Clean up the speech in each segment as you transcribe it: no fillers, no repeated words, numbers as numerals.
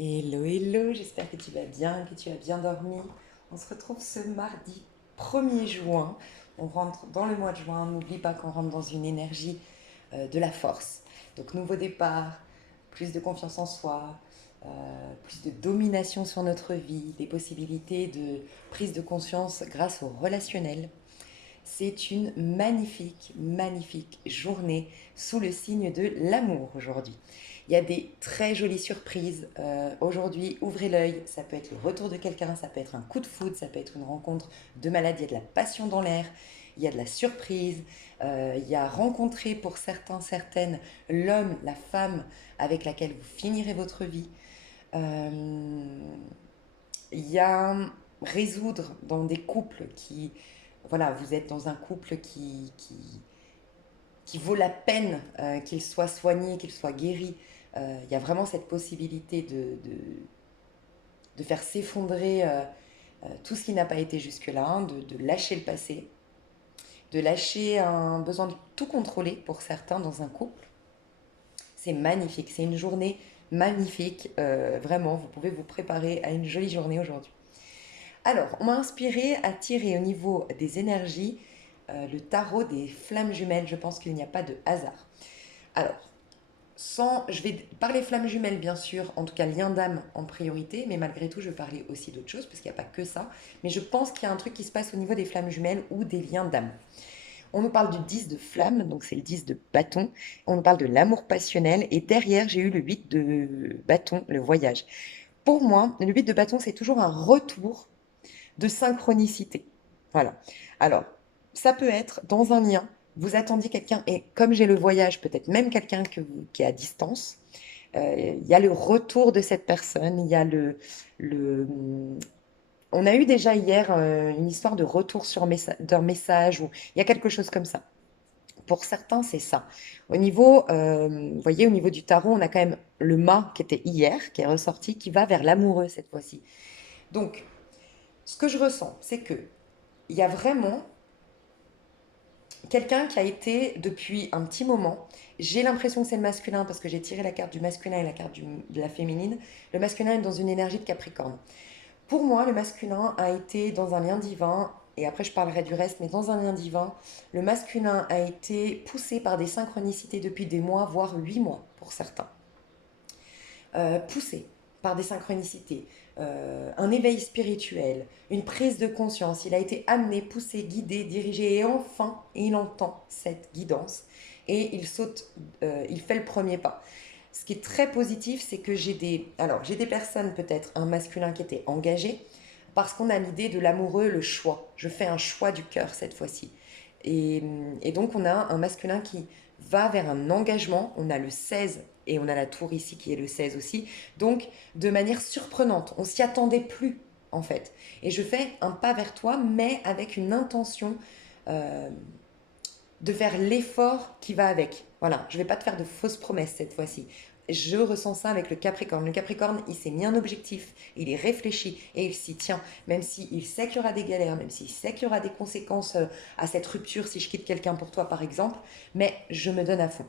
Hello, hello, j'espère que tu vas bien, que tu as bien dormi. On se retrouve ce mardi 1er juin. On rentre dans le mois de juin. N'oublie pas qu'on rentre dans une énergie de la force. Donc, nouveau départ, plus de confiance en soi, plus de domination sur notre vie, des possibilités de prise de conscience grâce au relationnel. C'est une magnifique, magnifique journée sous le signe de l'amour aujourd'hui. Il y a des très jolies surprises. Aujourd'hui, ouvrez l'œil, ça peut être le retour de quelqu'un, ça peut être un coup de foudre, ça peut être une rencontre de malade, il y a de la passion dans l'air, il y a de la surprise, il y a rencontrer pour certains, certaines, l'homme, la femme avec laquelle vous finirez votre vie. Euh, il y a résoudre dans des couples qui, voilà, vous êtes dans un couple qui vaut la peine qu'il soit soigné, qu'il soit guéri. Il y a vraiment cette possibilité de faire s'effondrer tout ce qui n'a pas été jusque-là, hein, de lâcher le passé, de lâcher un besoin de tout contrôler pour certains dans un couple. C'est magnifique, c'est une journée magnifique. Vraiment, vous pouvez vous préparer à une jolie journée aujourd'hui. Alors, on m'a inspiré à tirer au niveau des énergies le tarot des flammes jumelles. Je pense qu'il n'y a pas de hasard. Alors, je vais parler flammes jumelles, bien sûr, en tout cas lien d'âme en priorité, mais malgré tout, je vais parler aussi d'autres choses, parce qu'il n'y a pas que ça. Mais je pense qu'il y a un truc qui se passe au niveau des flammes jumelles ou des liens d'âme. On nous parle du 10 de flamme, donc c'est le 10 de bâton. On nous parle de l'amour passionnel, et derrière, j'ai eu le 8 de bâton, le voyage. Pour moi, le 8 de bâton, c'est toujours un retour de synchronicité. Voilà. Alors, ça peut être dans un lien, vous attendiez quelqu'un, et comme j'ai le voyage, peut-être même quelqu'un qui est à distance, il y a le retour de cette personne, il y a le... On a eu déjà hier une histoire de retour sur d'un message, ou il y a quelque chose comme ça. Pour certains, c'est ça. Au niveau, vous voyez, au niveau du tarot, on a quand même le mât qui était hier, qui est ressorti, qui va vers l'amoureux cette fois-ci. Donc, ce que je ressens, c'est que il y a vraiment quelqu'un qui a été depuis un petit moment. J'ai l'impression que c'est le masculin parce que j'ai tiré la carte du masculin et la carte de la féminine. Le masculin est dans une énergie de Capricorne. Pour moi, le masculin a été dans un lien divin, et après je parlerai du reste, mais dans un lien divin, le masculin a été poussé par des synchronicités depuis des mois, voire 8 mois pour certains. Poussé par des synchronicités, un éveil spirituel, une prise de conscience. Il a été amené, poussé, guidé, dirigé, et enfin, il entend cette guidance et il saute, il fait le premier pas. Ce qui est très positif, c'est que j'ai des personnes, peut-être un masculin qui était engagé, parce qu'on a l'idée de l'amoureux, le choix. Je fais un choix du cœur cette fois-ci. Et donc on a un masculin qui va vers un engagement. On a le 16 et on a la tour ici qui est le 16 aussi. Donc de manière surprenante, on s'y attendait plus en fait. Et je fais un pas vers toi, mais avec une intention euh, de faire l'effort qui va avec. Voilà, je ne vais pas te faire de fausses promesses cette fois-ci. Je ressens ça avec le Capricorne. Le Capricorne, il s'est mis un objectif, il est réfléchi et il s'y tient. Même s'il sait qu'il y aura des galères, même s'il sait qu'il y aura des conséquences à cette rupture si je quitte quelqu'un pour toi par exemple, mais je me donne à fond.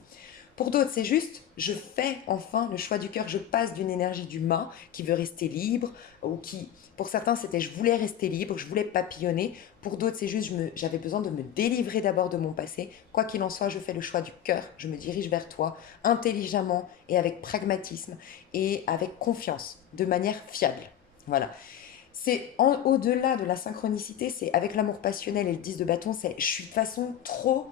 Pour d'autres, c'est juste, je fais enfin le choix du cœur, je passe d'une énergie du mât qui veut rester libre, ou qui, pour certains, c'était je voulais rester libre, je voulais papillonner. Pour d'autres, c'est juste, j'avais besoin de me délivrer d'abord de mon passé. Quoi qu'il en soit, je fais le choix du cœur, je me dirige vers toi, intelligemment et avec pragmatisme et avec confiance, de manière fiable. Voilà. C'est au-delà de la synchronicité, c'est avec l'amour passionnel et le 10 de bâton, c'est je suis de façon trop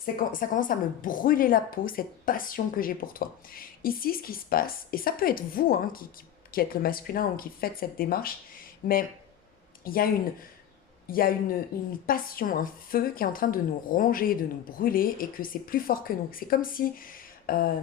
ça commence à me brûler la peau, cette passion que j'ai pour toi. Ici, ce qui se passe, et ça peut être vous hein, qui êtes le masculin ou qui faites cette démarche, mais il y a une passion, un feu qui est en train de nous ronger, de nous brûler, et que c'est plus fort que nous. C'est comme si, euh,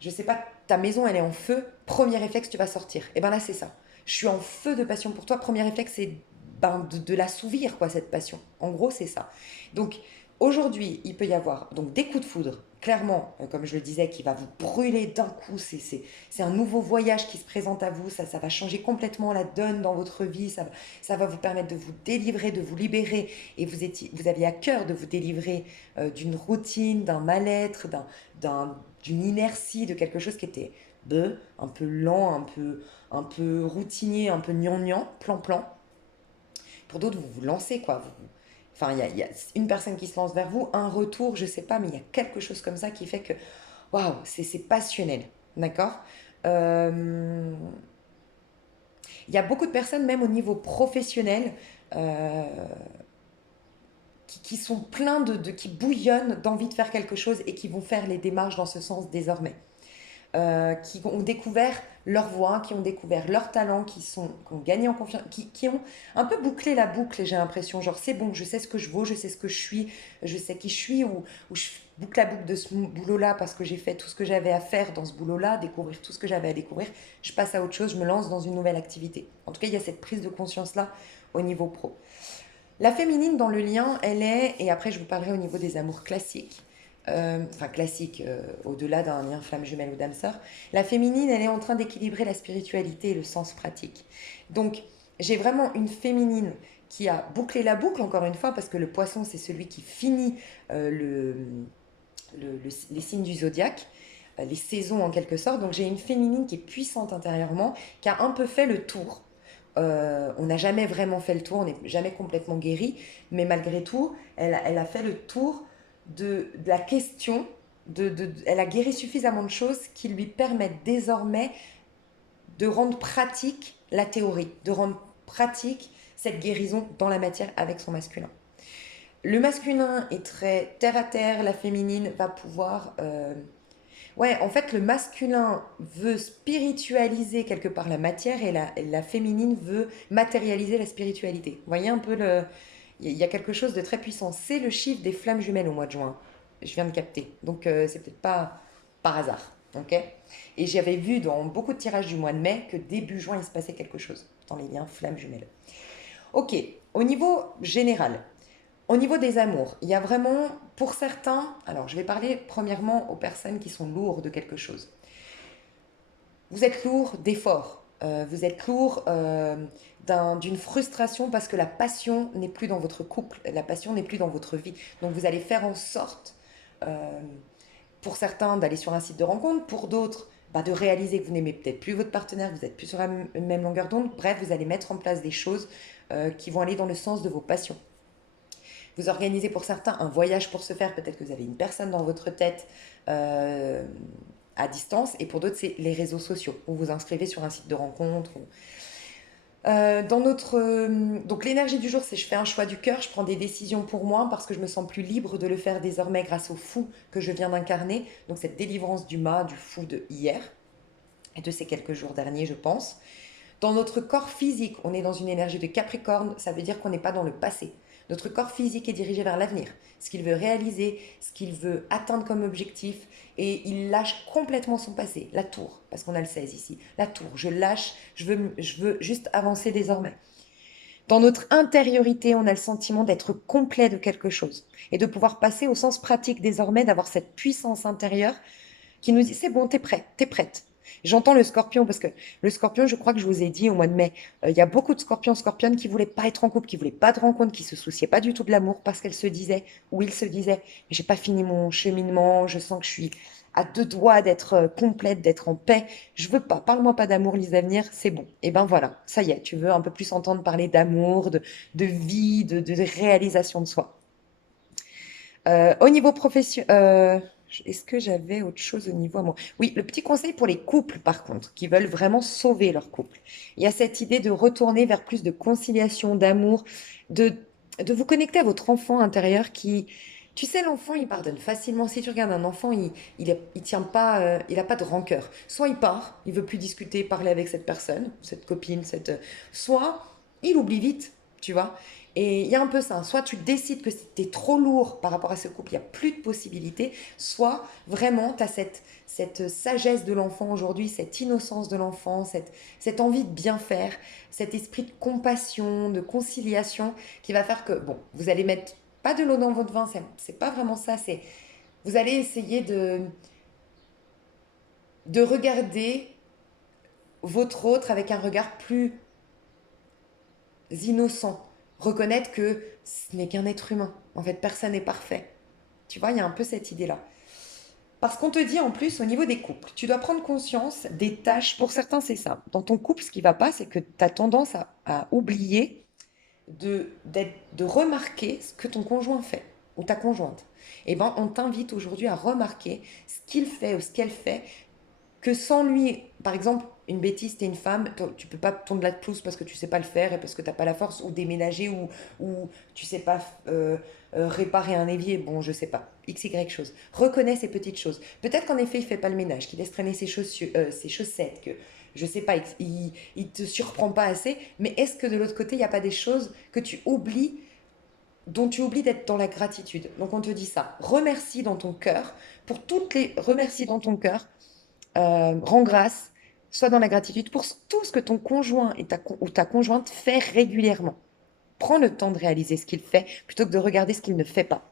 je sais pas, ta maison elle est en feu, premier réflexe tu vas sortir. Et ben là c'est ça. Je suis en feu de passion pour toi, premier réflexe c'est ben, de l'assouvir quoi cette passion. En gros c'est ça. Donc aujourd'hui il peut y avoir donc des coups de foudre, clairement comme je le disais qui va vous brûler d'un coup. C'est un nouveau voyage qui se présente à vous, ça va changer complètement la donne dans votre vie, ça va vous permettre de vous délivrer, de vous libérer et vous aviez à cœur de vous délivrer d'une routine, d'un mal-être, d'une inertie, de quelque chose qui était un peu lent, un peu routinier, un peu gnangnan, plan-plan. Pour d'autres, vous vous lancez, quoi. Enfin, il y a une personne qui se lance vers vous, un retour, je sais pas, mais il y a quelque chose comme ça qui fait que, waouh, c'est passionnel, d'accord. Euh, Il y a beaucoup de personnes, même au niveau professionnel, euh, qui sont pleins qui bouillonnent d'envie de faire quelque chose et qui vont faire les démarches dans ce sens désormais. Qui ont découvert leur voix, qui ont découvert leur talent, qui ont gagné en confiance, qui ont un peu bouclé la boucle, j'ai l'impression. Genre, c'est bon, je sais ce que je vaux, je sais ce que je suis, je sais qui je suis, ou je boucle la boucle de ce boulot-là parce que j'ai fait tout ce que j'avais à faire dans ce boulot-là, découvrir tout ce que j'avais à découvrir. Je passe à autre chose, je me lance dans une nouvelle activité. En tout cas, il y a cette prise de conscience-là au niveau pro. La féminine dans le lien, elle est, et après je vous parlerai au niveau des amours classiques, enfin classiques, au-delà d'un lien flamme jumelle ou d'âme sœur, la féminine, elle est en train d'équilibrer la spiritualité et le sens pratique. Donc j'ai vraiment une féminine qui a bouclé la boucle, encore une fois, parce que le poisson, c'est celui qui finit les signes du zodiaque, les saisons en quelque sorte. Donc j'ai une féminine qui est puissante intérieurement, qui a un peu fait le tour. On n'a jamais vraiment fait le tour, on n'est jamais complètement guéri, mais malgré tout, elle a fait le tour de la question, elle a guéri suffisamment de choses qui lui permettent désormais de rendre pratique la théorie, de rendre pratique cette guérison dans la matière avec son masculin. Le masculin est très terre à terre, la féminine va pouvoir ouais, en fait, le masculin veut spiritualiser quelque part la matière et la féminine veut matérialiser la spiritualité. Vous voyez un peu le... Il y a quelque chose de très puissant. C'est le chiffre des flammes jumelles au mois de juin. Je viens de capter. Donc, c'est peut-être pas par hasard. Ok. Et j'avais vu dans beaucoup de tirages du mois de mai que début juin, il se passait quelque chose dans les liens flammes jumelles. Ok. Au niveau général, au niveau des amours, il y a vraiment, pour certains, alors je vais parler premièrement aux personnes qui sont lourdes de quelque chose. Vous êtes lourd d'efforts, vous êtes lourd d'une frustration parce que la passion n'est plus dans votre couple, la passion n'est plus dans votre vie. Donc vous allez faire en sorte, euh, pour certains, d'aller sur un site de rencontre, pour d'autres, bah, de réaliser que vous n'aimez peut-être plus votre partenaire, que vous n'êtes plus sur la même longueur d'onde. Bref, vous allez mettre en place des choses qui vont aller dans le sens de vos passions. Vous organisez pour certains un voyage pour se faire, peut-être que vous avez une personne dans votre tête euh, à distance, et pour d'autres, c'est les réseaux sociaux. Vous vous inscrivez sur un site de rencontre. Donc l'énergie du jour, c'est je fais un choix du cœur, je prends des décisions pour moi parce que je me sens plus libre de le faire désormais grâce au fou que je viens d'incarner. Donc cette délivrance du mât, du fou de hier et de ces quelques jours derniers, je pense. Dans notre corps physique, on est dans une énergie de Capricorne, ça veut dire qu'on n'est pas dans le passé. Notre corps physique est dirigé vers l'avenir, ce qu'il veut réaliser, ce qu'il veut atteindre comme objectif, et il lâche complètement son passé, la tour, parce qu'on a le 16 ici, la tour, je lâche, je veux juste avancer désormais. Dans notre intériorité, on a le sentiment d'être complet de quelque chose, et de pouvoir passer au sens pratique désormais, d'avoir cette puissance intérieure qui nous dit c'est bon, t'es prêt, t'es prête. J'entends le scorpion parce que le scorpion, je crois que je vous ai dit au mois de mai, il y a beaucoup de scorpions, scorpionnes qui voulaient pas être en couple, qui voulaient pas de rencontre, qui se souciaient pas du tout de l'amour parce qu'elles se disaient, ou ils se disaient, mais j'ai pas fini mon cheminement, je sens que je suis à deux doigts d'être complète, d'être en paix. Je veux pas, parle-moi pas d'amour, lise d'avenir, c'est bon. Et ben voilà, ça y est, tu veux un peu plus entendre parler d'amour, de vie, de réalisation de soi. Au niveau professionnel, est-ce que j'avais autre chose au niveau amour? Oui, le petit conseil pour les couples, par contre, qui veulent vraiment sauver leur couple. Il y a cette idée de retourner vers plus de conciliation, d'amour, de, de vous connecter à votre enfant intérieur qui, tu sais, l'enfant, il pardonne facilement. Si tu regardes un enfant, il tient pas, il a pas de rancœur. Soit il part, il veut plus discuter, parler avec cette personne, cette copine, soit il oublie vite, tu vois. Et il y a un peu ça, soit tu décides que c'était trop lourd par rapport à ce couple, il n'y a plus de possibilités, soit vraiment tu as cette sagesse de l'enfant aujourd'hui, cette innocence de l'enfant, cette envie de bien faire, cet esprit de compassion, de conciliation qui va faire que, bon, vous allez mettre pas de l'eau dans votre vin, c'est pas vraiment ça, c'est vous allez essayer de regarder votre autre avec un regard plus innocent, reconnaître que ce n'est qu'un être humain. En fait, personne n'est parfait. Tu vois, il y a un peu cette idée-là. Parce qu'on te dit en plus au niveau des couples, tu dois prendre conscience des tâches. Pour certains, c'est ça. Dans ton couple, ce qui va pas, c'est que tu as tendance à oublier de remarquer ce que ton conjoint fait ou ta conjointe. Eh ben, on t'invite aujourd'hui à remarquer ce qu'il fait ou ce qu'elle fait que sans lui, par exemple, une bêtise, t'es une femme, tu peux pas tourner la pelouse parce que tu sais pas le faire et parce que t'as pas la force, ou déménager, ou tu sais pas réparer un évier, bon, je sais pas, x, y chose. Reconnais ces petites choses. Peut-être qu'en effet, il fait pas le ménage, qu'il laisse traîner ses chaussettes, que je sais pas, il te surprend pas assez, mais est-ce que de l'autre côté, il n'y a pas des choses que tu oublies, dont tu oublies d'être dans la gratitude? Donc on te dit ça. Remercie dans ton cœur, pour toutes les remercie dans ton cœur, rends grâce, sois dans la gratitude pour tout ce que ton conjoint ou ta conjointe fait régulièrement. Prends le temps de réaliser ce qu'il fait plutôt que de regarder ce qu'il ne fait pas.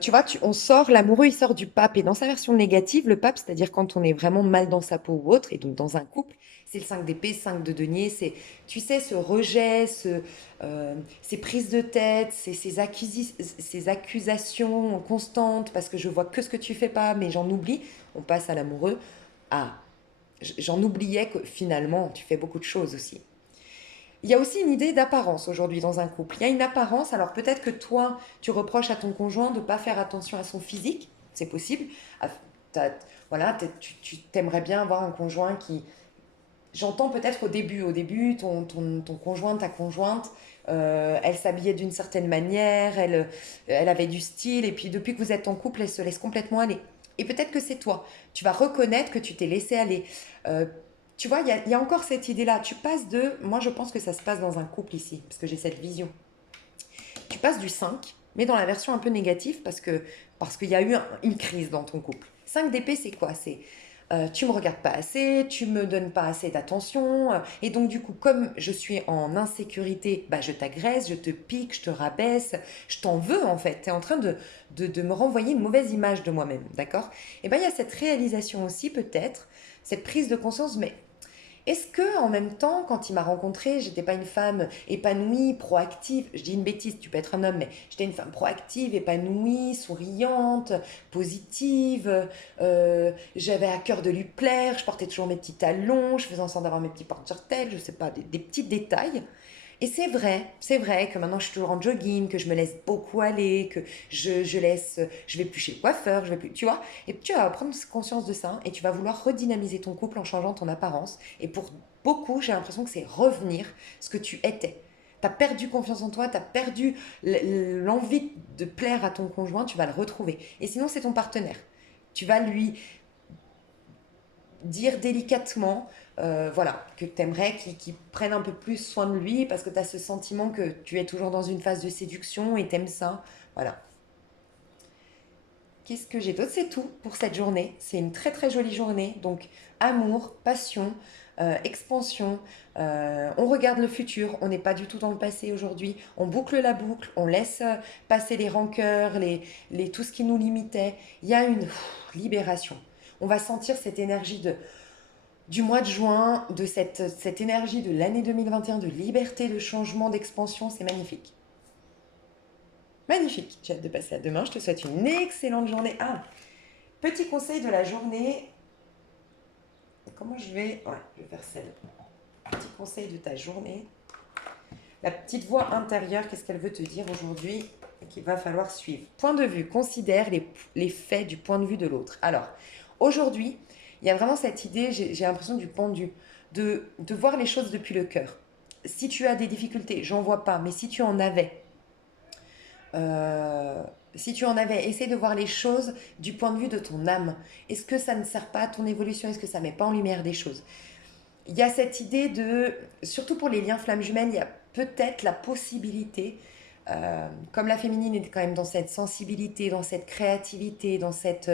Tu vois, on sort, l'amoureux, il sort du pape. Et dans sa version négative, le pape, c'est-à-dire quand on est vraiment mal dans sa peau ou autre, et donc dans un couple, c'est le 5 d'épée, 5 de denier, c'est, tu sais, ce rejet, ces prises de tête, ces accusations constantes, parce que je vois que ce que tu fais pas, mais j'en oublie. On passe à l'amoureux. Ah, j'en oubliais que finalement, tu fais beaucoup de choses aussi. Il y a aussi une idée d'apparence aujourd'hui dans un couple. Il y a une apparence, alors peut-être que toi, tu reproches à ton conjoint de ne pas faire attention à son physique, c'est possible. Ah, voilà, tu t'aimerais bien avoir un conjoint qui... J'entends peut-être au début ton conjoint, ta conjointe, elle s'habillait d'une certaine manière, elle avait du style, et puis depuis que vous êtes en couple, elle se laisse complètement aller. Et peut-être que c'est toi. Tu vas reconnaître que tu t'es laissé aller. Euh, Tu vois, il y a encore cette idée-là. Tu passes de... Moi, je pense que ça se passe dans un couple ici, parce que j'ai cette vision. Tu passes du 5, mais dans la version un peu négative, parce qu'il y a eu une crise dans ton couple. 5 d'épée, c'est quoi? C'est tu me regardes pas assez, tu me donnes pas assez d'attention, et donc du coup, comme je suis en insécurité, bah, je t'agresse, je te pique, je te rabaisse, je t'en veux en fait. Tu es en train de me renvoyer une mauvaise image de moi-même, d'accord? Et bien, il y a cette réalisation aussi, peut-être, cette prise de conscience, mais est-ce que en même temps, quand il m'a rencontrée, j'étais pas une femme épanouie, proactive? Je dis une bêtise, tu peux être un homme, mais j'étais une femme proactive, épanouie, souriante, positive. J'avais à cœur de lui plaire. Je portais toujours mes petits talons, je faisais en sorte d'avoir mes petits porte-sur-tête, je sais pas, des petits détails. Et c'est vrai que maintenant je suis toujours en jogging, que je me laisse beaucoup aller, que je vais plus chez le coiffeur, je vais plus, tu vois. Et tu vas prendre conscience de ça et tu vas vouloir redynamiser ton couple en changeant ton apparence. Et pour beaucoup, j'ai l'impression que c'est revenir ce que tu étais. Tu as perdu confiance en toi, tu as perdu l'envie de plaire à ton conjoint, tu vas le retrouver. Et sinon, c'est ton partenaire. Tu vas lui dire délicatement, voilà, que tu aimerais qu'il prenne un peu plus soin de lui parce que tu as ce sentiment que tu es toujours dans une phase de séduction et t'aimes ça. Voilà. Qu'est-ce que j'ai d'autre? C'est tout pour cette journée. C'est une très très jolie journée. Donc amour, passion, expansion. On regarde le futur. On n'est pas du tout dans le passé aujourd'hui. On boucle la boucle. On laisse passer les rancœurs, tout ce qui nous limitait. Il y a une libération. On va sentir cette énergie du mois de juin, de cette énergie de l'année 2021, de liberté, de changement, d'expansion. C'est magnifique. Magnifique. J'ai hâte de passer à demain. Je te souhaite une excellente journée. Ah, petit conseil de la journée. Comment je vais... Ouais, je vais faire celle. Petit conseil de ta journée. La petite voix intérieure, qu'est-ce qu'elle veut te dire aujourd'hui et qu'il va falloir suivre? Point de vue, considère les faits du point de vue de l'autre. Alors, aujourd'hui, il y a vraiment cette idée, j'ai l'impression du pendu, de voir les choses depuis le cœur. Si tu as des difficultés, j'en vois pas, mais euh, si tu en avais, essaie de voir les choses du point de vue de ton âme. Est-ce que ça ne sert pas à ton évolution? Est-ce que ça ne met pas en lumière des choses? Il y a cette idée de, surtout pour les liens flammes jumelles, il y a peut-être la possibilité, comme la féminine est quand même dans cette sensibilité, dans cette créativité, dans cette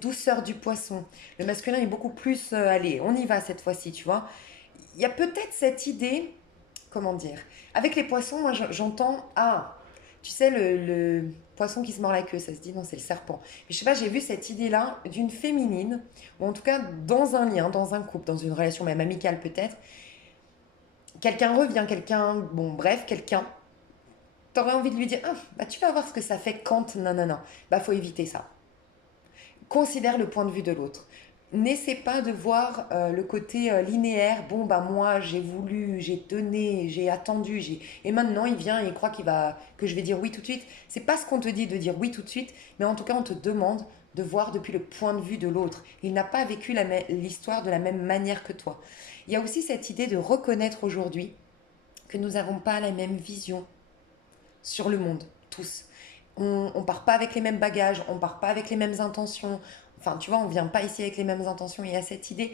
douceur du poisson, le masculin est beaucoup plus, allez, on y va cette fois-ci, tu vois. Il y a peut-être cette idée, comment dire, avec les poissons, moi j'entends, ah, tu sais, le poisson qui se mord la queue, ça se dit, non, c'est le serpent. Mais je sais pas, j'ai vu cette idée-là d'une féminine, ou en tout cas dans un lien, dans un couple, dans une relation même amicale peut-être. Quelqu'un revient, bon bref, quelqu'un, t'aurais envie de lui dire, ah, bah tu vas voir ce que ça fait quand, non, non, non, bah faut éviter ça. Considère le point de vue de l'autre. N'essaie pas de voir le côté linéaire. Bon, bah moi, j'ai voulu, j'ai donné, j'ai attendu, et maintenant il vient et il croit que je vais dire oui tout de suite. C'est pas ce qu'on te dit de dire oui tout de suite, mais en tout cas, on te demande de voir depuis le point de vue de l'autre. Il n'a pas vécu l'histoire de la même manière que toi. Il y a aussi cette idée de reconnaître aujourd'hui que nous n'avons pas la même vision sur le monde, tous. On part pas avec les mêmes bagages, on part pas avec les mêmes intentions. Enfin, tu vois, on vient pas ici avec les mêmes intentions. Il y a cette idée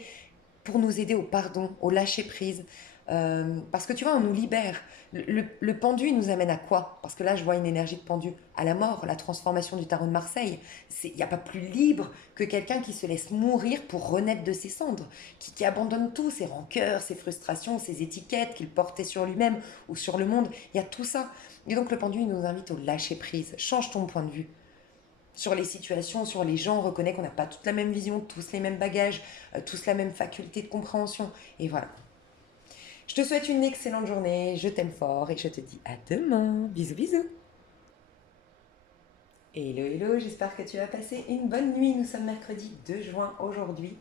pour nous aider au pardon, au lâcher prise. Parce que tu vois, on nous libère. Le pendu, il nous amène à quoi? Parce que là, je vois une énergie de pendu à la mort, la transformation du tarot de Marseille. Il n'y a pas plus libre que quelqu'un qui se laisse mourir pour renaître de ses cendres, qui abandonne tout, ses rancœurs, ses frustrations, ses étiquettes qu'il portait sur lui-même ou sur le monde. Il y a tout ça. Et donc, le pendu, il nous invite au lâcher prise. Change ton point de vue sur les situations, sur les gens. On reconnaît qu'on n'a pas toute la même vision, tous les mêmes bagages, tous la même faculté de compréhension. Et voilà. Je te souhaite une excellente journée, je t'aime fort et je te dis à demain. Bisous bisous. Hello hello, j'espère que tu as passé une bonne nuit. Nous sommes mercredi 2 juin aujourd'hui.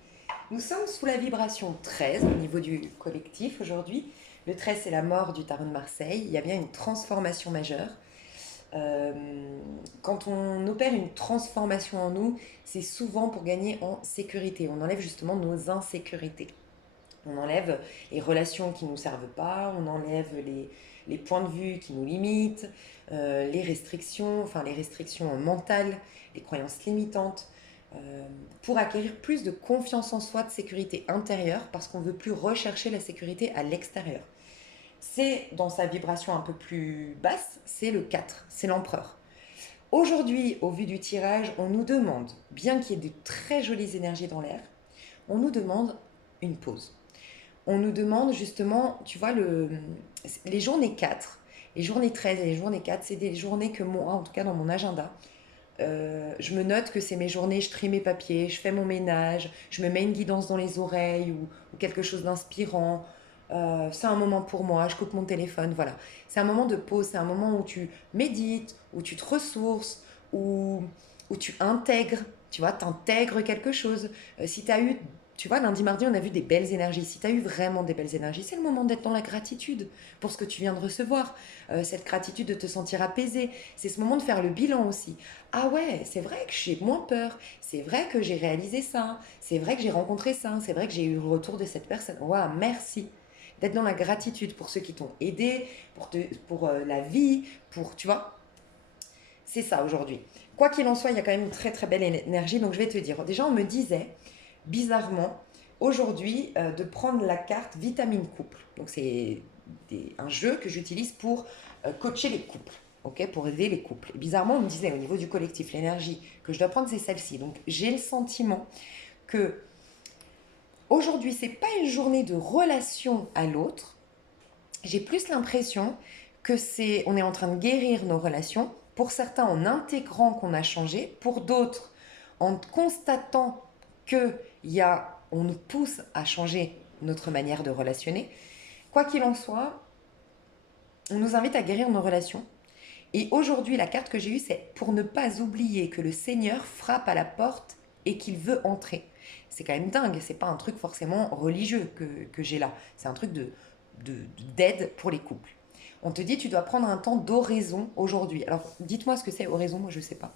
Nous sommes sous la vibration 13 au niveau du collectif aujourd'hui. Le 13 c'est la mort du tarot de Marseille. Il y a bien une transformation majeure. Quand on opère une transformation en nous, c'est souvent pour gagner en sécurité. On enlève justement nos insécurités. On enlève les relations qui ne nous servent pas, on enlève les points de vue qui nous limitent, les restrictions mentales, les croyances limitantes, pour acquérir plus de confiance en soi, de sécurité intérieure, parce qu'on ne veut plus rechercher la sécurité à l'extérieur. C'est dans sa vibration un peu plus basse, c'est le 4, c'est l'empereur. Aujourd'hui, au vu du tirage, on nous demande, bien qu'il y ait de très jolies énergies dans l'air, on nous demande une pause. On nous demande justement, tu vois, les journées 4, les journées 13 et les journées 4, c'est des journées que moi, en tout cas dans mon agenda, je me note que c'est mes journées, je trie mes papiers, je fais mon ménage, je me mets une guidance dans les oreilles ou quelque chose d'inspirant. C'est un moment pour moi, je coupe mon téléphone, voilà. C'est un moment de pause, c'est un moment où tu médites, où tu te ressources, où tu intègres, tu vois, t'intègres quelque chose. Si tu as eu, tu vois, lundi, mardi, on a vu des belles énergies. Si tu as eu vraiment des belles énergies, c'est le moment d'être dans la gratitude pour ce que tu viens de recevoir. Cette gratitude de te sentir apaisé. C'est ce moment de faire le bilan aussi. Ah ouais, c'est vrai que j'ai moins peur. C'est vrai que j'ai réalisé ça. C'est vrai que j'ai rencontré ça. C'est vrai que j'ai eu le retour de cette personne. Waouh, merci d'être dans la gratitude pour ceux qui t'ont aidé, pour la vie, pour, tu vois, c'est ça aujourd'hui. Quoi qu'il en soit, il y a quand même une très très belle énergie, donc je vais te dire. Déjà, on me disait, bizarrement, aujourd'hui, de prendre la carte Vitamine Couple. Donc c'est un jeu que j'utilise pour coacher les couples, ok, pour aider les couples. Et bizarrement, on me disait au niveau du collectif, l'énergie que je dois prendre, c'est celle-ci. Donc j'ai le sentiment que aujourd'hui, c'est pas une journée de relation à l'autre. J'ai plus l'impression que on est en train de guérir nos relations. Pour certains, en intégrant qu'on a changé. Pour d'autres, en constatant que on nous pousse à changer notre manière de relationner. Quoi qu'il en soit, on nous invite à guérir nos relations. Et aujourd'hui, la carte que j'ai eue, c'est pour ne pas oublier que le Seigneur frappe à la porte et qu'il veut entrer. C'est quand même dingue, c'est pas un truc forcément religieux que j'ai là. C'est un truc d'aide pour les couples. On te dit, tu dois prendre un temps d'oraison aujourd'hui. Alors, dites-moi ce que c'est oraison, moi je sais pas.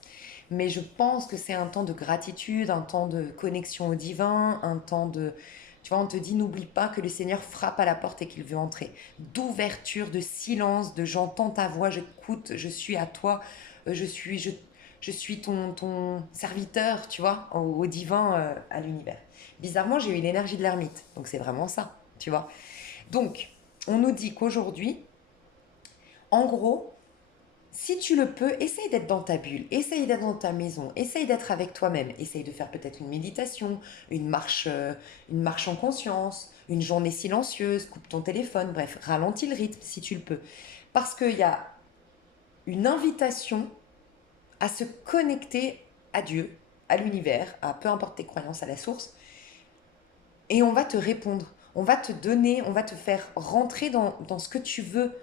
Mais je pense que c'est un temps de gratitude, un temps de connexion au divin, un temps de... Tu vois, on te dit, n'oublie pas que le Seigneur frappe à la porte et qu'il veut entrer. D'ouverture, de silence, de j'entends ta voix, j'écoute, je suis à toi, je suis ton serviteur, tu vois, au divin, à l'univers. Bizarrement, j'ai eu l'énergie de l'ermite, donc c'est vraiment ça, tu vois. Donc, on nous dit qu'aujourd'hui, en gros, si tu le peux, essaye d'être dans ta bulle, essaye d'être dans ta maison, essaye d'être avec toi-même, essaye de faire peut-être une méditation, une marche en conscience, une journée silencieuse, coupe ton téléphone, bref, ralentis le rythme si tu le peux. Parce qu'il y a une invitation à se connecter à Dieu, à l'univers, à peu importe tes croyances, à la source, et on va te répondre, on va te donner, on va te faire rentrer dans ce que tu veux,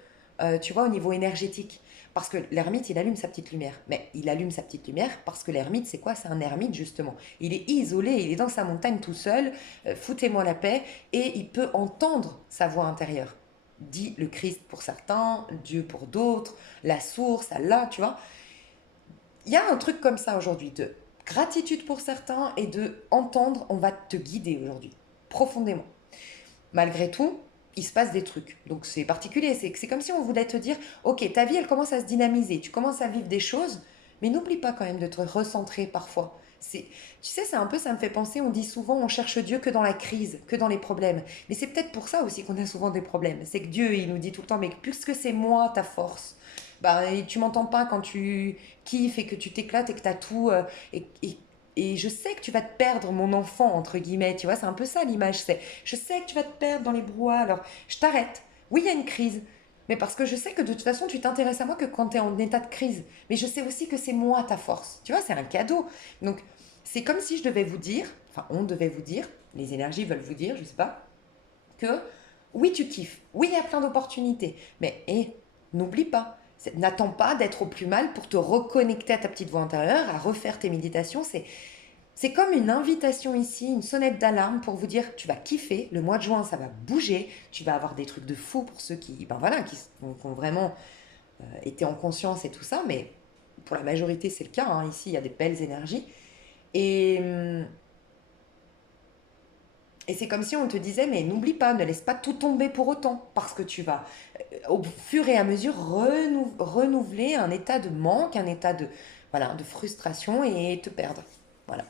tu vois, au niveau énergétique. Parce que l'ermite, il allume sa petite lumière. Mais il allume sa petite lumière parce que l'ermite, c'est quoi? C'est un ermite, justement. Il est isolé, il est dans sa montagne tout seul, foutez-moi la paix, et il peut entendre sa voix intérieure. Dit le Christ pour certains, Dieu pour d'autres, la source, Allah, tu vois. Il y a un truc comme ça aujourd'hui, de gratitude pour certains et de entendre, on va te guider aujourd'hui, profondément. Malgré tout, il se passe des trucs. Donc c'est particulier, c'est comme si on voulait te dire, ok, ta vie, elle commence à se dynamiser, tu commences à vivre des choses, mais n'oublie pas quand même de te recentrer parfois. C'est, tu sais, c'est un peu, ça me fait penser, on dit souvent, on cherche Dieu que dans la crise, que dans les problèmes. Mais c'est peut-être pour ça aussi qu'on a souvent des problèmes. C'est que Dieu, il nous dit tout le temps, mais puisque c'est moi ta force, bah, et tu m'entends pas quand tu kiffes et que tu t'éclates et que tu as tout, et je sais que tu vas te perdre, mon enfant, entre guillemets, tu vois, c'est un peu ça l'image, c'est je sais que tu vas te perdre dans les brouhahs, alors je t'arrête. Oui, il y a une crise, mais parce que je sais que de toute façon, tu t'intéresses à moi que quand tu es en état de crise. Mais je sais aussi que c'est moi ta force. Tu vois, c'est un cadeau. Donc, c'est comme si je devais vous dire, enfin, on devait vous dire, les énergies veulent vous dire, je sais pas, que oui, tu kiffes, oui, il y a plein d'opportunités, mais n'oublie pas, n'attends pas d'être au plus mal pour te reconnecter à ta petite voix intérieure, à refaire tes méditations. C'est comme une invitation ici, une sonnette d'alarme pour vous dire tu vas kiffer, le mois de juin ça va bouger, tu vas avoir des trucs de fou pour ceux qui, ben voilà, qui ont vraiment été en conscience et tout ça, mais pour la majorité c'est le cas, hein. Ici il y a des belles énergies. Et, et c'est comme si on te disait, mais n'oublie pas, ne laisse pas tout tomber pour autant, parce que tu vas, au fur et à mesure, renouveler un état de manque, un état de, voilà, de frustration et te perdre. Voilà.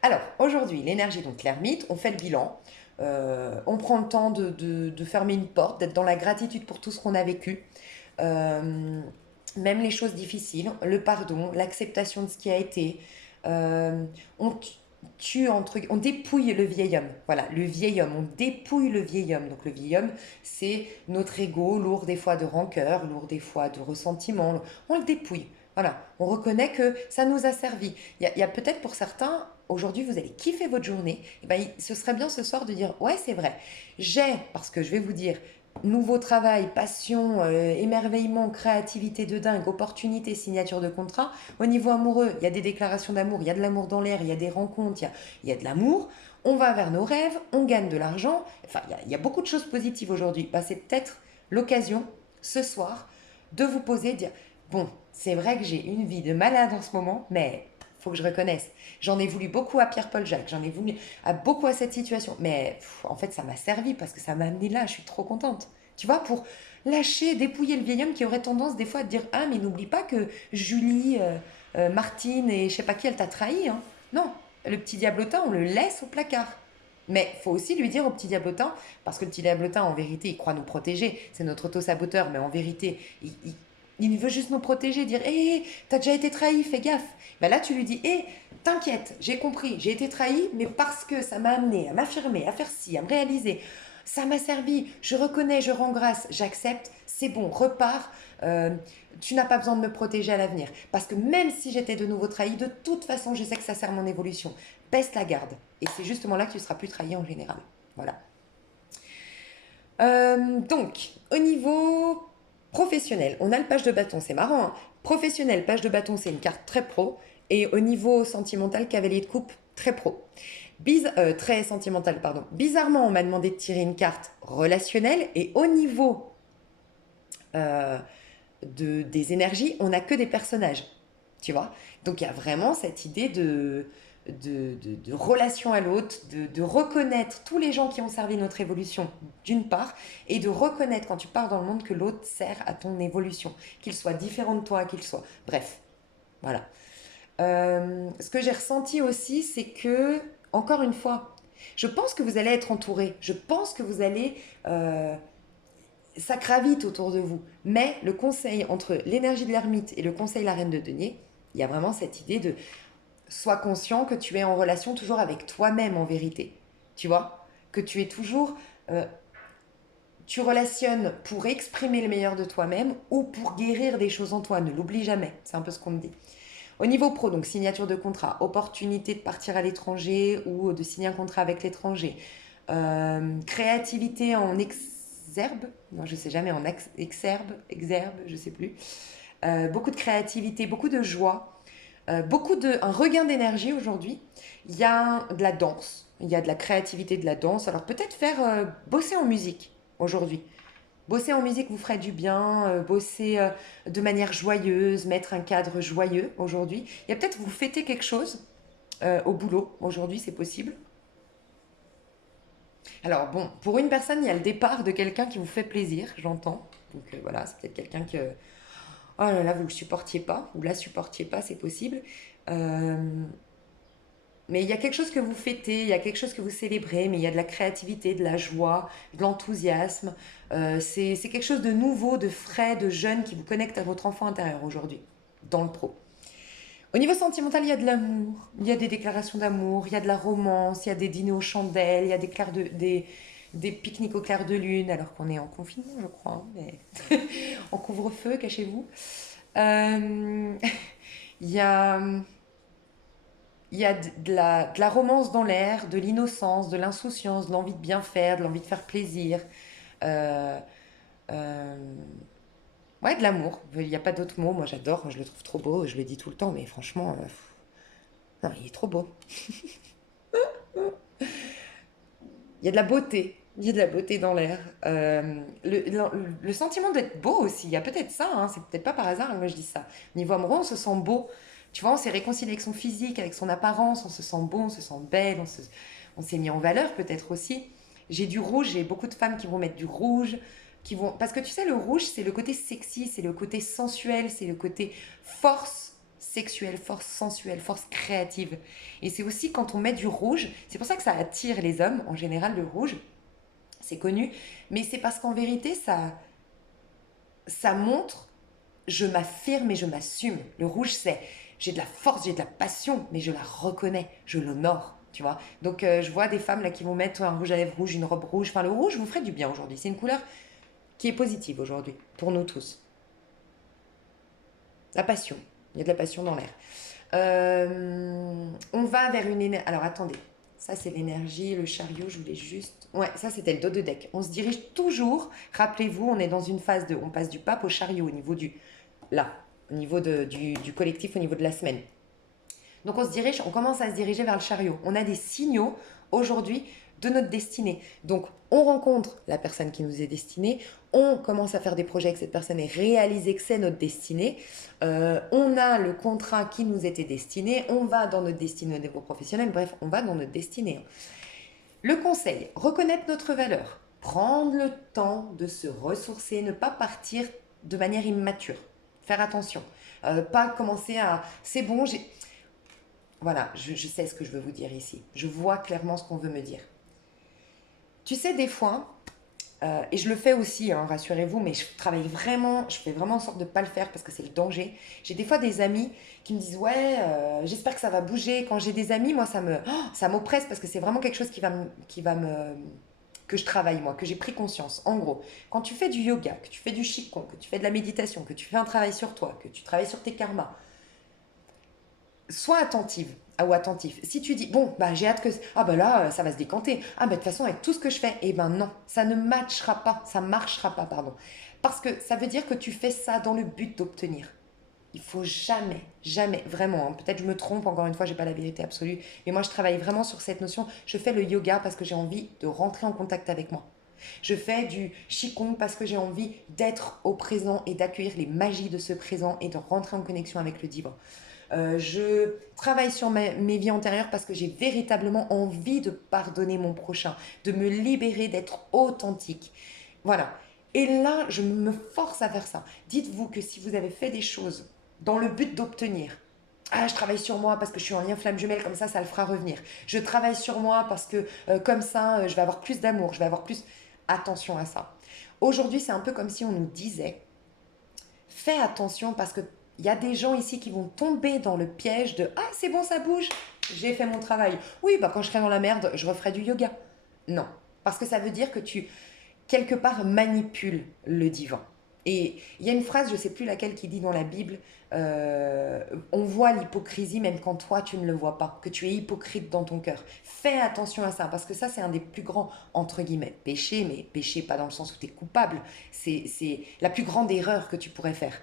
Alors, aujourd'hui, l'énergie, donc l'ermite, on fait le bilan. On prend le temps de fermer une porte, d'être dans la gratitude pour tout ce qu'on a vécu. Euh, Même les choses difficiles, le pardon, l'acceptation de ce qui a été. Euh, on tue entre, on dépouille le vieil homme. Voilà, le vieil homme, on dépouille le vieil homme. Donc le vieil homme, c'est notre ego, lourd des fois de rancœur, lourd des fois de ressentiment. On le dépouille. Voilà, on reconnaît que ça nous a servi. Il y a peut-être pour certains, aujourd'hui, vous allez kiffer votre journée. Et ben, ce serait bien ce soir de dire, ouais, c'est vrai. Parce que je vais vous dire, nouveau travail, passion, émerveillement, créativité de dingue, opportunité, signature de contrat. Au niveau amoureux, il y a des déclarations d'amour, il y a de l'amour dans l'air, il y a des rencontres, il y a de l'amour. On va vers nos rêves, on gagne de l'argent. Enfin, il y a beaucoup de choses positives aujourd'hui. Bah, c'est peut-être l'occasion, ce soir, de vous poser, de dire, bon, c'est vrai que j'ai une vie de malade en ce moment, mais faut que je reconnaisse. J'en ai voulu beaucoup à Pierre-Paul Jacques, j'en ai voulu beaucoup à cette situation. Mais en fait, ça m'a servi parce que ça m'a amené là, je suis trop contente. Tu vois, pour lâcher, dépouiller le vieil homme qui aurait tendance des fois à te dire ah, mais n'oublie pas que Julie, Martine et je sais pas qui, elle t'a trahi. Hein. Non, le petit diablotin, on le laisse au placard. Mais il faut aussi lui dire au petit diablotin, parce que le petit diablotin, en vérité, il croit nous protéger. C'est notre auto-saboteur, mais en vérité, il veut juste nous protéger, dire hé, t'as déjà été trahi, fais gaffe. Ben là, tu lui dis hé, t'inquiète, j'ai compris, j'ai été trahi, mais parce que ça m'a amené à m'affirmer, à faire ci, à me réaliser. Ça m'a servi, je reconnais, je rends grâce, j'accepte, c'est bon, repars. euh, tu n'as pas besoin de me protéger à l'avenir. Parce que même si j'étais de nouveau trahi, de toute façon, je sais que ça sert mon évolution. Baisse la garde. Et c'est justement là que tu ne seras plus trahi en général. Voilà. Donc, au niveau professionnel, on a le page de bâton, c'est marrant. Hein. Professionnel, page de bâton, c'est une carte très pro. Et au niveau sentimental, cavalier de coupe, très pro. Très sentimental, pardon. Bizarrement, on m'a demandé de tirer une carte relationnelle. Et au niveau euh, des énergies, on n'a que des personnages. Tu vois. Donc, il y a vraiment cette idée de relation à l'autre, de reconnaître tous les gens qui ont servi notre évolution d'une part, et de reconnaître quand tu pars dans le monde que l'autre sert à ton évolution, qu'il soit différent de toi, qu'il soit... Bref, voilà. Ce que j'ai ressenti aussi, c'est que, encore une fois, je pense que vous allez être entouré, je pense que vous allez... ça gravite autour de vous. Mais le conseil entre l'énergie de l'ermite et le conseil la reine de denier, il y a vraiment cette idée de sois conscient que tu es en relation toujours avec toi-même en vérité. Tu vois. Que tu es toujours... tu relationnes pour exprimer le meilleur de toi-même ou pour guérir des choses en toi. Ne l'oublie jamais. C'est un peu ce qu'on me dit. Au niveau pro, donc signature de contrat, opportunité de partir à l'étranger ou de signer un contrat avec l'étranger, créativité en exerbe, non je sais jamais, en exerbe, je sais plus, beaucoup de créativité, beaucoup de joie, un regain d'énergie aujourd'hui. Il y a de la danse, il y a de la créativité, de la danse. Alors peut-être faire bosser en musique aujourd'hui. Bosser en musique vous ferait du bien, bosser de manière joyeuse, mettre un cadre joyeux aujourd'hui. Il y a peut-être vous fêter quelque chose au boulot aujourd'hui, c'est possible. Alors bon, pour une personne, il y a le départ de quelqu'un qui vous fait plaisir, j'entends. Donc voilà, c'est peut-être quelqu'un que, oh là là, vous le supportiez pas, ou la supportiez pas, c'est possible. Euh, mais il y a quelque chose que vous fêtez, il y a quelque chose que vous célébrez, mais il y a de la créativité, de la joie, de l'enthousiasme. C'est quelque chose de nouveau, de frais, de jeune qui vous connecte à votre enfant intérieur aujourd'hui, dans le pro. Au niveau sentimental, il y a de l'amour, il y a des déclarations d'amour, il y a de la romance, il y a des dîners aux chandelles, il y a des pique-niques au clair de lune, alors qu'on est en confinement, je crois, hein, mais en couvre-feu, cachez-vous. Euh, il y a, il y a de la romance dans l'air, de l'innocence, de l'insouciance, de l'envie de bien faire, de l'envie de faire plaisir. Euh, euh, ouais, de l'amour. Il n'y a pas d'autre mot. Moi, j'adore, je le trouve trop beau, je le dis tout le temps, mais franchement, non, il est trop beau. Il y a de la beauté. Il y a de la beauté dans l'air. Le sentiment d'être beau aussi, il y a peut-être ça, hein, c'est peut-être pas par hasard que moi je dis ça. Niveau amoureux, on se sent beau. Tu vois, on s'est réconcilié avec son physique, avec son apparence, on se sent beau, on se sent belle, on s'est mis en valeur peut-être aussi. J'ai du rouge, j'ai beaucoup de femmes qui vont mettre du rouge, qui vont... Parce que tu sais, le rouge, c'est le côté sexy, c'est le côté sensuel, c'est le côté force sexuelle, force sensuelle, force créative. Et c'est aussi quand on met du rouge, c'est pour ça que ça attire les hommes, en général le rouge, c'est connu, mais c'est parce qu'en vérité, ça montre, je m'affirme et je m'assume. Le rouge, c'est, j'ai de la force, j'ai de la passion, mais je la reconnais, je l'honore, tu vois. Donc je vois des femmes là qui vont mettre un rouge à lèvres rouge, une robe rouge, enfin le rouge vous ferait du bien aujourd'hui, c'est une couleur qui est positive aujourd'hui, pour nous tous. La passion, il y a de la passion dans l'air. On va vers une énergie. Alors attendez, ça c'est l'énergie, le chariot, je voulais juste. Ouais, ça c'était le dos de deck. On se dirige toujours, rappelez-vous, on est dans une phase de. On passe du pape au chariot au niveau du. Là, au niveau du collectif, au niveau de la semaine. Donc on commence à se diriger vers le chariot. On a des signaux aujourd'hui de notre destinée. Donc on rencontre la personne qui nous est destinée, on commence à faire des projets avec cette personne et réaliser que c'est notre destinée. On a le contrat qui nous était destiné, on va dans notre destinée au niveau professionnel, bref, on va dans notre destinée. Le conseil, reconnaître notre valeur, prendre le temps de se ressourcer, ne pas partir de manière immature. Faire attention. Pas commencer à... C'est bon, j'ai... Voilà, je sais ce que je veux vous dire ici. Je vois clairement ce qu'on veut me dire. Tu sais, des fois, et je le fais aussi, hein, rassurez-vous, mais je fais vraiment en sorte de ne pas le faire parce que c'est le danger. J'ai des fois des amis qui me disent, ouais, j'espère que ça va bouger. Quand j'ai des amis, moi, ça m'oppresse parce que c'est vraiment quelque chose que je travaille, moi, que j'ai pris conscience. En gros, quand tu fais du yoga, que tu fais du qigong, que tu fais de la méditation, que tu fais un travail sur toi, que tu travailles sur tes karmas, sois attentive ou attentif. Si tu dis, bon, bah, j'ai hâte que... Ah bah là, ça va se décanter. Ah bah de toute façon, avec tout ce que je fais, eh ben non, ça ne matchera pas, ça marchera pas, pardon. Parce que ça veut dire que tu fais ça dans le but d'obtenir. Il faut jamais, jamais, vraiment, hein, peut-être je me trompe, encore une fois, j'ai pas la vérité absolue, mais moi je travaille vraiment sur cette notion. Je fais le yoga parce que j'ai envie de rentrer en contact avec moi. Je fais du qigong parce que j'ai envie d'être au présent et d'accueillir les magies de ce présent et de rentrer en connexion avec le divin. Je travaille sur mes vies antérieures parce que j'ai véritablement envie de pardonner mon prochain, de me libérer, d'être authentique. Voilà. Et là, je me force à faire ça. Dites-vous que si vous avez fait des choses dans le but d'obtenir, ah, je travaille sur moi parce que je suis en lien flamme jumelle, comme ça le fera revenir. Je travaille sur moi parce que comme ça, je vais avoir plus d'amour, je vais avoir plus... Attention à ça. Aujourd'hui, c'est un peu comme si on nous disait, fais attention parce que il y a des gens ici qui vont tomber dans le piège de ah c'est bon ça bouge, j'ai fait mon travail. Oui bah quand je serai dans la merde, je referai du yoga. Non, parce que ça veut dire que tu quelque part manipules le divin. Et il y a une phrase, je ne sais plus laquelle, qui dit dans la Bible, on voit l'hypocrisie même quand toi tu ne le vois pas, que tu es hypocrite dans ton cœur. Fais attention à ça, parce que ça c'est un des plus grands, entre guillemets, péchés, mais péché pas dans le sens où tu es coupable, c'est la plus grande erreur que tu pourrais faire.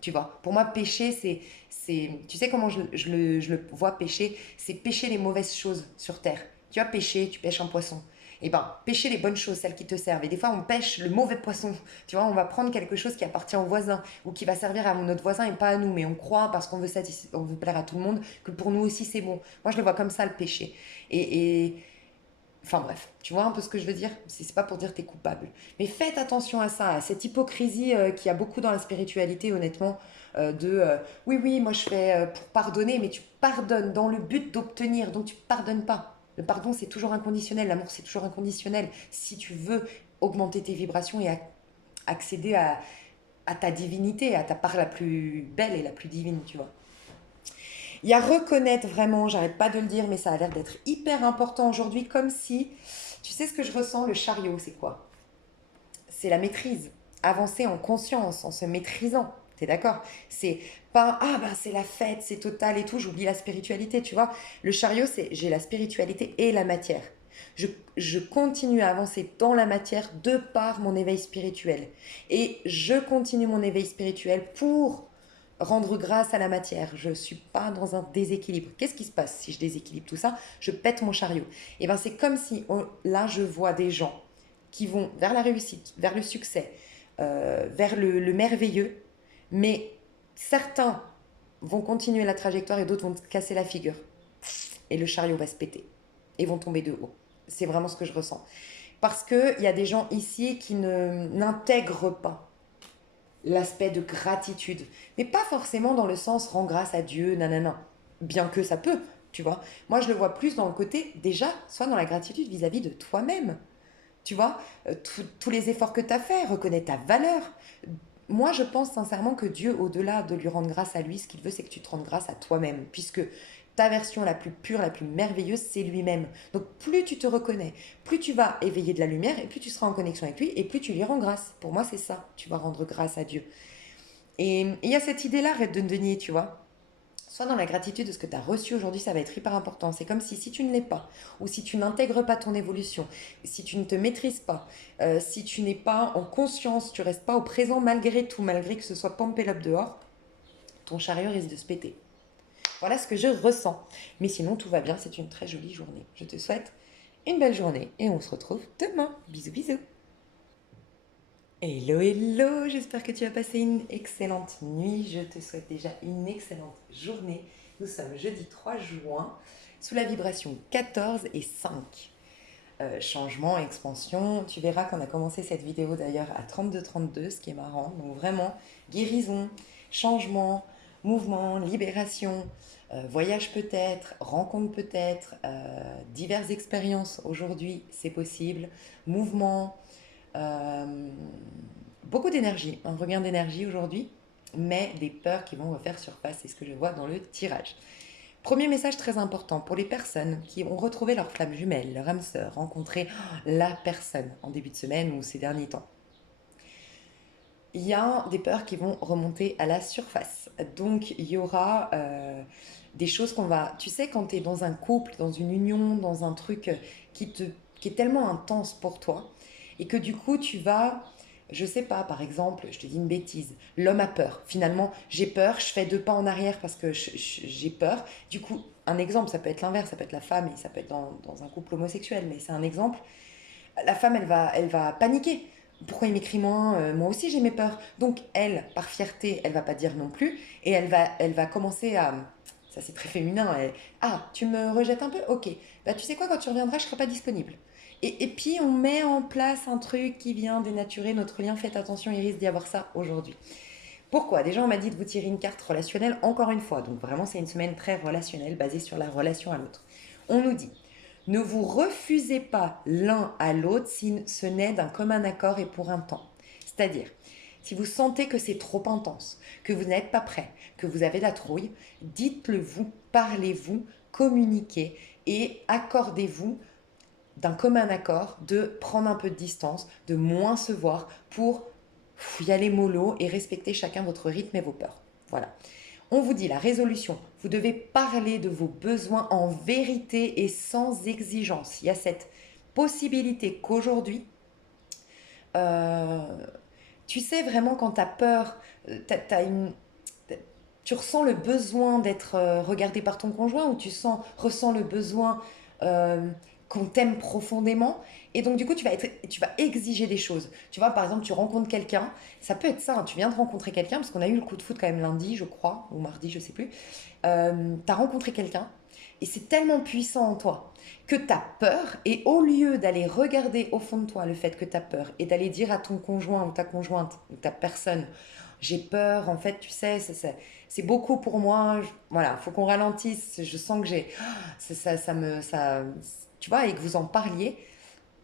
Tu vois, pour moi, péché, tu sais comment je le vois péché, c'est pêcher les mauvaises choses sur terre. Tu as pêché, tu pêches un poisson. Eh ben, pêcher les bonnes choses, celles qui te servent. Et des fois, on pêche le mauvais poisson. Tu vois, on va prendre quelque chose qui appartient au voisin ou qui va servir à notre voisin et pas à nous. Mais on croit, parce qu'on veut, on veut plaire à tout le monde, que pour nous aussi, c'est bon. Moi, je le vois comme ça, le péché. Et, enfin bref, tu vois un peu ce que je veux dire? C'est pas pour dire que t'es coupable. Mais faites attention à ça, à cette hypocrisie qu'il y a beaucoup dans la spiritualité, honnêtement, oui, oui, moi je fais pour pardonner, mais tu pardonnes dans le but d'obtenir, donc tu pardonnes pas. Le pardon, c'est toujours inconditionnel, l'amour, c'est toujours inconditionnel. Si tu veux augmenter tes vibrations et accéder à ta divinité, à ta part la plus belle et la plus divine, tu vois. Il y a reconnaître vraiment, j'arrête pas de le dire, mais ça a l'air d'être hyper important aujourd'hui, comme si, tu sais ce que je ressens, le chariot, c'est quoi? C'est la maîtrise. Avancer en conscience, en se maîtrisant. T'es d'accord? C'est pas, ah ben c'est la fête, c'est total et tout, j'oublie la spiritualité, tu vois. Le chariot, c'est j'ai la spiritualité et la matière. Je, je continue à avancer dans la matière de par mon éveil spirituel. Et je continue mon éveil spirituel pour rendre grâce à la matière. Je ne suis pas dans un déséquilibre. Qu'est-ce qui se passe si je déséquilibre tout ça? Je pète mon chariot. Et ben c'est comme si là je vois des gens qui vont vers la réussite, vers le succès, vers le merveilleux, mais certains vont continuer la trajectoire et d'autres vont casser la figure. Et le chariot va se péter et vont tomber de haut. C'est vraiment ce que je ressens. Parce qu'il y a des gens ici qui n'intègrent pas l'aspect de gratitude. Mais pas forcément dans le sens rend grâce à Dieu, nanana. Bien que ça peut, tu vois. Moi, je le vois plus dans le côté, déjà, soit dans la gratitude vis-à-vis de toi-même. Tu vois, tous les efforts que tu as faits, reconnais ta valeur. Moi, je pense sincèrement que Dieu, au-delà de lui rendre grâce à lui, ce qu'il veut, c'est que tu te rendes grâce à toi-même, puisque ta version la plus pure, la plus merveilleuse, c'est lui-même. Donc, plus tu te reconnais, plus tu vas éveiller de la lumière, et plus tu seras en connexion avec lui, et plus tu lui rends grâce. Pour moi, c'est ça, tu vas rendre grâce à Dieu. Et il y a cette idée-là, arrête de nier, tu vois. Soit dans la gratitude de ce que tu as reçu aujourd'hui, ça va être hyper important. C'est comme si tu ne l'es pas, ou si tu n'intègres pas ton évolution, si tu ne te maîtrises pas, si tu n'es pas en conscience, tu restes pas au présent malgré tout, malgré que ce soit pompé-up dehors, ton chariot risque de se péter. Voilà ce que je ressens. Mais sinon, tout va bien, c'est une très jolie journée. Je te souhaite une belle journée et on se retrouve demain. Bisous, bisous. Hello, hello, j'espère que tu as passé une excellente nuit. Je te souhaite déjà une excellente journée. Nous sommes jeudi 3 juin, sous la vibration 14 et 5. Changement, expansion. Tu verras qu'on a commencé cette vidéo d'ailleurs à 32-32, ce qui est marrant. Donc vraiment, guérison, changement, mouvement, libération, voyage peut-être, rencontre peut-être, diverses expériences aujourd'hui, c'est possible. Mouvement, euh, beaucoup d'énergie, un regain d'énergie aujourd'hui, mais des peurs qui vont refaire surface, c'est ce que je vois dans le tirage. Premier message très important pour les personnes qui ont retrouvé leur flamme jumelle, leur âme sœur, rencontré la personne en début de semaine ou ces derniers temps. Il y a des peurs qui vont remonter à la surface. Donc il y aura des choses qu'on va... Tu sais, quand tu es dans un couple, dans une union, dans un truc qui est tellement intense pour toi, et que du coup tu vas... Je sais pas, par exemple, je te dis une bêtise, l'homme a peur. Finalement, j'ai peur, je fais 2 pas en arrière parce que j'ai peur. Du coup, un exemple, ça peut être l'inverse, ça peut être la femme et ça peut être dans un couple homosexuel, mais c'est un exemple. La femme, elle va paniquer. Pourquoi il m'écrit moins? Moi aussi j'ai mes peurs. Donc elle, par fierté, elle va pas dire non plus et elle va commencer à... Ça c'est très féminin. Ah, tu me rejettes un peu? Ok. Bah tu sais quoi, quand tu reviendras, je serai pas disponible. Et puis on met en place un truc qui vient dénaturer notre lien. Faites attention, il risque d'y avoir ça aujourd'hui. Pourquoi? Déjà, on m'a dit de vous tirer une carte relationnelle encore une fois. Donc vraiment, c'est une semaine très relationnelle, basée sur la relation à l'autre. On nous dit, ne vous refusez pas l'un à l'autre si ce n'est d'un commun accord et pour un temps. C'est-à-dire, si vous sentez que c'est trop intense, que vous n'êtes pas prêt, que vous avez la trouille, dites-le vous, parlez-vous, communiquez et accordez-vous d'un commun accord de prendre un peu de distance, de moins se voir pour y aller mollo et respecter chacun votre rythme et vos peurs. Voilà. On vous dit la résolution. Vous devez parler de vos besoins en vérité et sans exigence. Il y a cette possibilité qu'aujourd'hui, euh, tu sais vraiment quand tu as peur, tu as une, tu ressens le besoin d'être regardé par ton conjoint ou ressens le besoin euh, qu'on t'aime profondément. Et donc, du coup, tu vas exiger des choses. Tu vois, par exemple, tu rencontres quelqu'un. Ça peut être ça, hein, tu viens de rencontrer quelqu'un, parce qu'on a eu le coup de foot quand même lundi, je crois, ou mardi, je sais plus. Tu as rencontré quelqu'un, et c'est tellement puissant en toi que tu as peur. Et au lieu d'aller regarder au fond de toi le fait que tu as peur, et d'aller dire à ton conjoint ou ta conjointe ou ta personne, j'ai peur, en fait, tu sais, c'est beaucoup pour moi. Voilà, faut qu'on ralentisse. Je sens que tu vois, et que vous en parliez,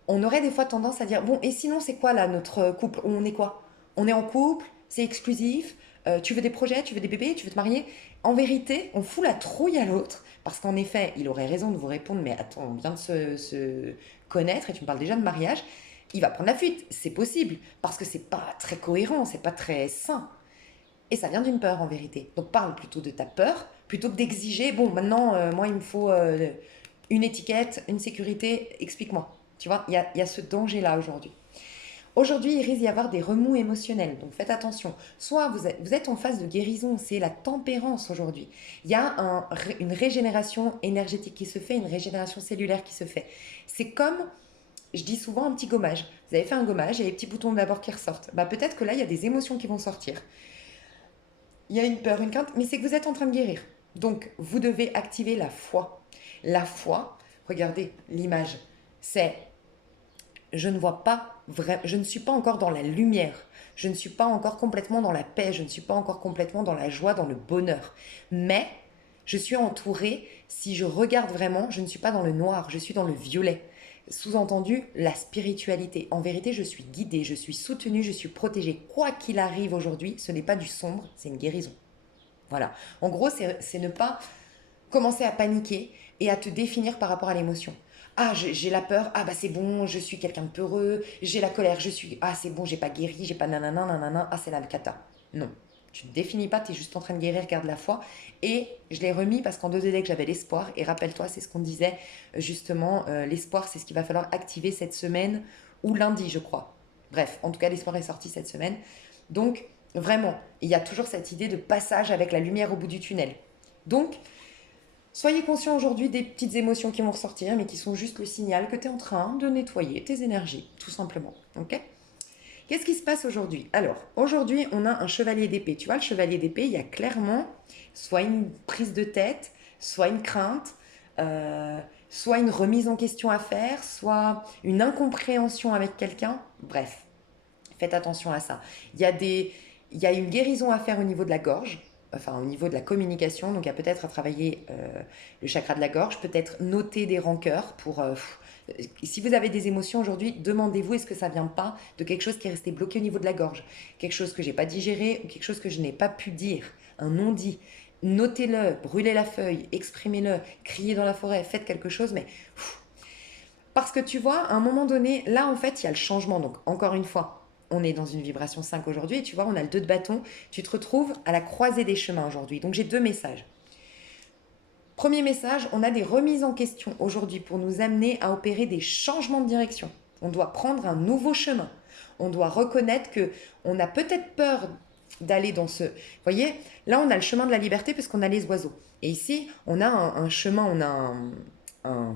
on aurait des fois tendance à dire, bon, et sinon, c'est quoi là notre couple? On est quoi? On est en couple, c'est exclusif, tu veux des projets, tu veux des bébés, tu veux te marier. En vérité, on fout la trouille à l'autre, parce qu'en effet, il aurait raison de vous répondre, mais attends, on vient de se connaître et tu me parles déjà de mariage. Il va prendre la fuite, c'est possible, parce que c'est pas très cohérent, c'est pas très sain. Et ça vient d'une peur en vérité. Donc parle plutôt de ta peur, plutôt que d'exiger, bon, maintenant, moi, il me faut une étiquette, une sécurité, explique-moi. Tu vois, il y a ce danger-là aujourd'hui. Aujourd'hui, il risque d'y avoir des remous émotionnels, donc faites attention. Soit vous êtes en phase de guérison, c'est la tempérance aujourd'hui. Il y a une régénération énergétique qui se fait, une régénération cellulaire qui se fait. C'est comme, je dis souvent, un petit gommage. Vous avez fait un gommage, il y a les petits boutons d'abord qui ressortent. Bah, peut-être que là, il y a des émotions qui vont sortir. Il y a une peur, une crainte, mais c'est que vous êtes en train de guérir. Donc, vous devez activer la foi. La foi, regardez l'image, c'est je ne vois pas vrai, je ne suis pas encore dans la lumière, je ne suis pas encore complètement dans la paix, je ne suis pas encore complètement dans la joie, dans le bonheur. Mais je suis entourée, si je regarde vraiment, je ne suis pas dans le noir, je suis dans le violet. Sous-entendu, la spiritualité. En vérité, je suis guidée, je suis soutenue, je suis protégée. Quoi qu'il arrive aujourd'hui, ce n'est pas du sombre, c'est une guérison. Voilà. En gros, c'est ne pas commencer à paniquer et à te définir par rapport à l'émotion. Ah, j'ai la peur, ah bah c'est bon, je suis quelqu'un de peureux, j'ai la colère, ah c'est bon, j'ai pas guéri, j'ai pas nanana, nanana, ah c'est là le cata. Non, tu ne te définis pas, tu es juste en train de guérir, garde la foi. Et je l'ai remis parce qu'en 2D deck j'avais l'espoir, et rappelle-toi, c'est ce qu'on disait justement, l'espoir c'est ce qu'il va falloir activer cette semaine, ou lundi je crois. Bref, en tout cas l'espoir est sorti cette semaine. Donc vraiment, il y a toujours cette idée de passage avec la lumière au bout du tunnel. Donc, soyez conscient aujourd'hui des petites émotions qui vont ressortir, mais qui sont juste le signal que tu es en train de nettoyer tes énergies, tout simplement. Ok? Qu'est-ce qui se passe aujourd'hui? Alors, aujourd'hui, on a un chevalier d'épée. Tu vois, le chevalier d'épée, il y a clairement soit une prise de tête, soit une crainte, soit une remise en question à faire, soit une incompréhension avec quelqu'un. Bref, faites attention à ça. Il y a une guérison à faire au niveau de la gorge, enfin au niveau de la communication. Donc il y a peut-être à travailler le chakra de la gorge, peut-être noter des rancœurs pour... si vous avez des émotions aujourd'hui, demandez-vous est-ce que ça vient pas de quelque chose qui est resté bloqué au niveau de la gorge, quelque chose que j'ai pas digéré ou quelque chose que je n'ai pas pu dire, un non-dit. Notez-le, brûlez la feuille, exprimez-le, criez dans la forêt, faites quelque chose, mais parce que tu vois, à un moment donné, là en fait, il y a le changement. Donc encore une fois, on est dans une vibration 5 aujourd'hui et tu vois, on a le 2 de bâton. Tu te retrouves à la croisée des chemins aujourd'hui. Donc j'ai deux messages. Premier message, on a des remises en question aujourd'hui pour nous amener à opérer des changements de direction. On doit prendre un nouveau chemin. On doit reconnaître que on a peut-être peur d'aller dans ce... Vous voyez, là on a le chemin de la liberté parce qu'on a les oiseaux. Et ici, on a un chemin, on a un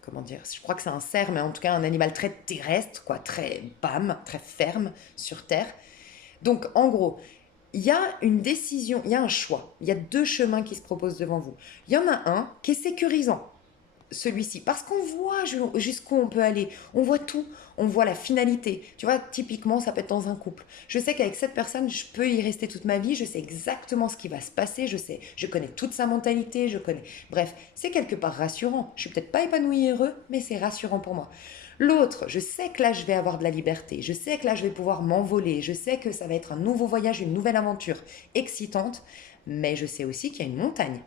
comment dire, je crois que c'est un cerf, mais en tout cas un animal très terrestre, quoi, très bam, très ferme sur terre. Donc en gros, il y a une décision, il y a un choix, il y a deux chemins qui se proposent devant vous. Il y en a un qui est sécurisant, celui-ci, parce qu'on voit jusqu'où on peut aller, on voit tout, on voit la finalité. Tu vois, typiquement, ça peut être dans un couple. Je sais qu'avec cette personne, je peux y rester toute ma vie, je sais exactement ce qui va se passer, je connais toute sa mentalité, je connais... Bref, c'est quelque part rassurant. Je suis peut-être pas épanoui et heureux, mais c'est rassurant pour moi. L'autre, je sais que là, je vais avoir de la liberté, je sais que là, je vais pouvoir m'envoler, je sais que ça va être un nouveau voyage, une nouvelle aventure excitante, mais je sais aussi qu'il y a une montagne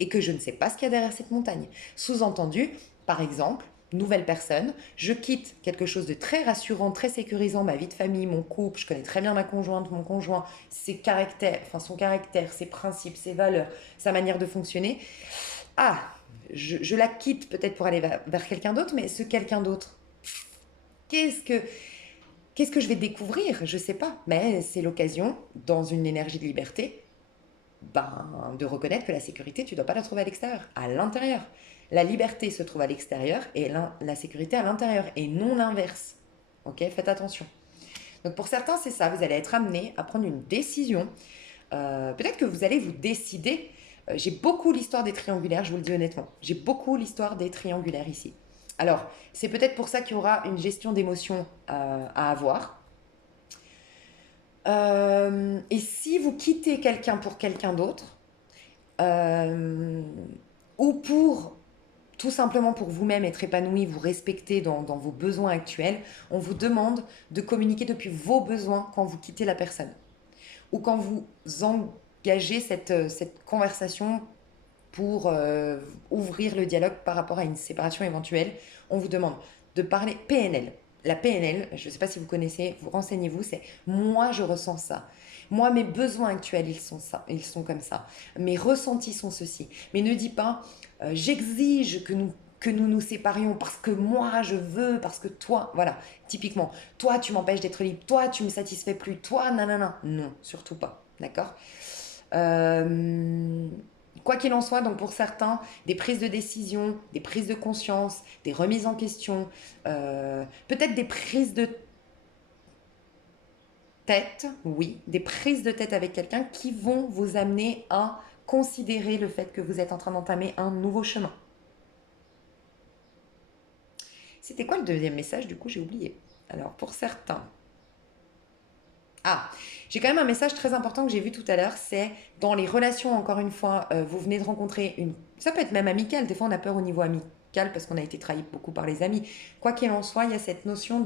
et que je ne sais pas ce qu'il y a derrière cette montagne. Sous-entendu, par exemple, nouvelle personne, je quitte quelque chose de très rassurant, très sécurisant, ma vie de famille, mon couple, je connais très bien ma conjointe, mon conjoint, ses caractères, enfin son caractère, ses principes, ses valeurs, sa manière de fonctionner. Ah, je la quitte peut-être pour aller vers quelqu'un d'autre, mais ce quelqu'un d'autre, qu'est-ce que qu'est-ce que je vais découvrir? Je ne sais pas, mais c'est l'occasion, dans une énergie de liberté, de reconnaître que la sécurité, tu ne dois pas la trouver à l'extérieur, à l'intérieur. La liberté se trouve à l'extérieur et la sécurité à l'intérieur et non l'inverse. Ok, faites attention. Donc pour certains, c'est ça, vous allez être amené à prendre une décision. Peut-être que vous allez vous décider. J'ai beaucoup l'histoire des triangulaires, je vous le dis honnêtement. J'ai beaucoup l'histoire des triangulaires ici. Alors, c'est peut-être pour ça qu'il y aura une gestion d'émotions à avoir. Et si vous quittez quelqu'un pour quelqu'un d'autre, euh, ou pour tout simplement pour vous-même être épanoui, vous respecter dans vos besoins actuels, on vous demande de communiquer depuis vos besoins quand vous quittez la personne. Ou quand vous engagez cette conversation pour ouvrir le dialogue par rapport à une séparation éventuelle, on vous demande de parler PNL. La PNL, je ne sais pas si vous connaissez, vous renseignez-vous, c'est moi je ressens ça. Moi mes besoins actuels ils sont comme ça. Mes ressentis sont ceci. Mais ne dis pas j'exige que nous nous séparions parce que moi je veux, parce que toi, voilà, typiquement, toi tu m'empêches d'être libre, toi tu me satisfais plus, toi nanana. Non, surtout pas, d'accord. euh, Quoi qu'il en soit, donc pour certains, des prises de décision, des prises de conscience, des remises en question, peut-être des prises de tête, oui, des prises de tête avec quelqu'un qui vont vous amener à considérer le fait que vous êtes en train d'entamer un nouveau chemin. C'était quoi le deuxième message? Du coup, j'ai oublié. Alors, pour certains, ah, j'ai quand même un message très important que j'ai vu tout à l'heure, c'est dans les relations, encore une fois, vous venez de rencontrer une... Ça peut être même amical, des fois on a peur au niveau amical parce qu'on a été trahi beaucoup par les amis. Quoi qu'il en soit, il y a cette notion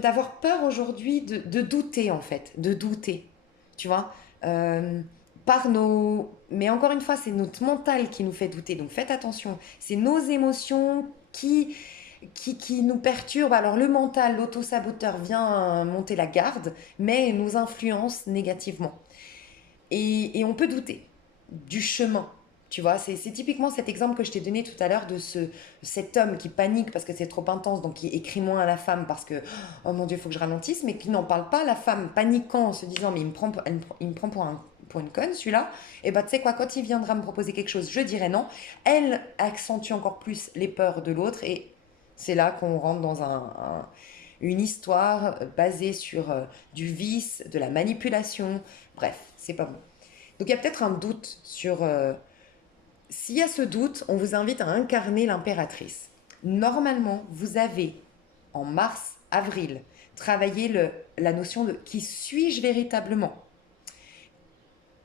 d'avoir peur aujourd'hui de douter en fait, de douter, tu vois, euh, par nos... Mais encore une fois, c'est notre mental qui nous fait douter, donc faites attention, c'est nos émotions qui nous perturbent. Alors le mental, l'auto-saboteur vient monter la garde, mais nous influence négativement. Et on peut douter du chemin. Tu vois, c'est typiquement cet exemple que je t'ai donné tout à l'heure de cet homme qui panique parce que c'est trop intense, donc qui écrit moins à la femme parce que, oh mon Dieu, il faut que je ralentisse, mais qui n'en parle pas à la femme, paniquant en se disant, mais il me prend pour une conne, celui-là. Et bah, tu sais quoi, quand il viendra me proposer quelque chose, je dirai non. Elle accentue encore plus les peurs de l'autre et c'est là qu'on rentre dans une histoire basée sur du vice, de la manipulation. Bref, c'est pas bon. Donc il y a peut-être un doute sur... s'il y a ce doute, on vous invite à incarner l'impératrice. Normalement, vous avez, en mars, avril, travaillé la notion de qui suis-je véritablement?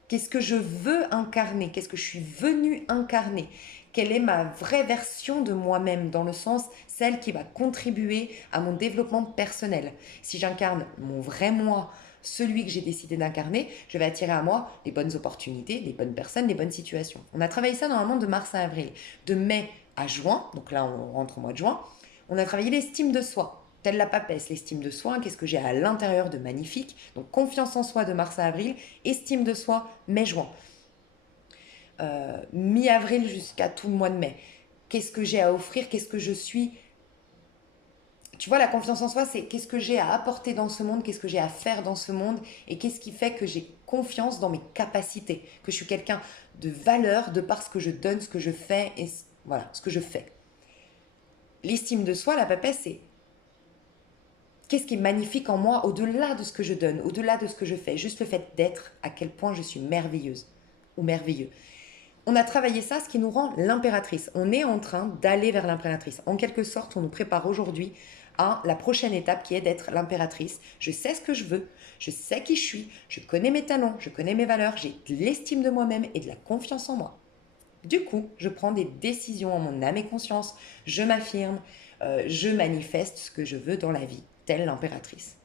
Qu'est-ce que je veux incarner? Qu'est-ce que je suis venue incarner? Quelle est ma vraie version de moi-même, dans le sens celle qui va contribuer à mon développement personnel? Si j'incarne mon vrai moi, celui que j'ai décidé d'incarner, je vais attirer à moi les bonnes opportunités, les bonnes personnes, les bonnes situations. On a travaillé ça normalement de mars à avril. De mai à juin, donc là on rentre au mois de juin, on a travaillé l'estime de soi. Telle la papesse, l'estime de soi, qu'est-ce que j'ai à l'intérieur de magnifique. Donc confiance en soi de mars à avril, estime de soi mai-juin. Mi-avril jusqu'à tout le mois de mai. Qu'est-ce que j'ai à offrir, qu'est-ce que je suis. Tu vois, la confiance en soi, c'est qu'est-ce que j'ai à apporter dans ce monde, qu'est-ce que j'ai à faire dans ce monde, et qu'est-ce qui fait que j'ai confiance dans mes capacités, que je suis quelqu'un de valeur de par ce que je donne, ce que je fais, et voilà, ce que je fais. L'estime de soi, la papesse, c'est qu'est-ce qui est magnifique en moi au-delà de ce que je donne, au-delà de ce que je fais, juste le fait d'être, à quel point je suis merveilleuse ou merveilleux. On a travaillé ça, ce qui nous rend l'impératrice. On est en train d'aller vers l'impératrice. En quelque sorte, on nous prépare aujourd'hui à la prochaine étape qui est d'être l'impératrice. Je sais ce que je veux, je sais qui je suis, je connais mes talents, je connais mes valeurs, j'ai de l'estime de moi-même et de la confiance en moi. Du coup, je prends des décisions en mon âme et conscience, je m'affirme, je manifeste ce que je veux dans la vie, telle l'impératrice.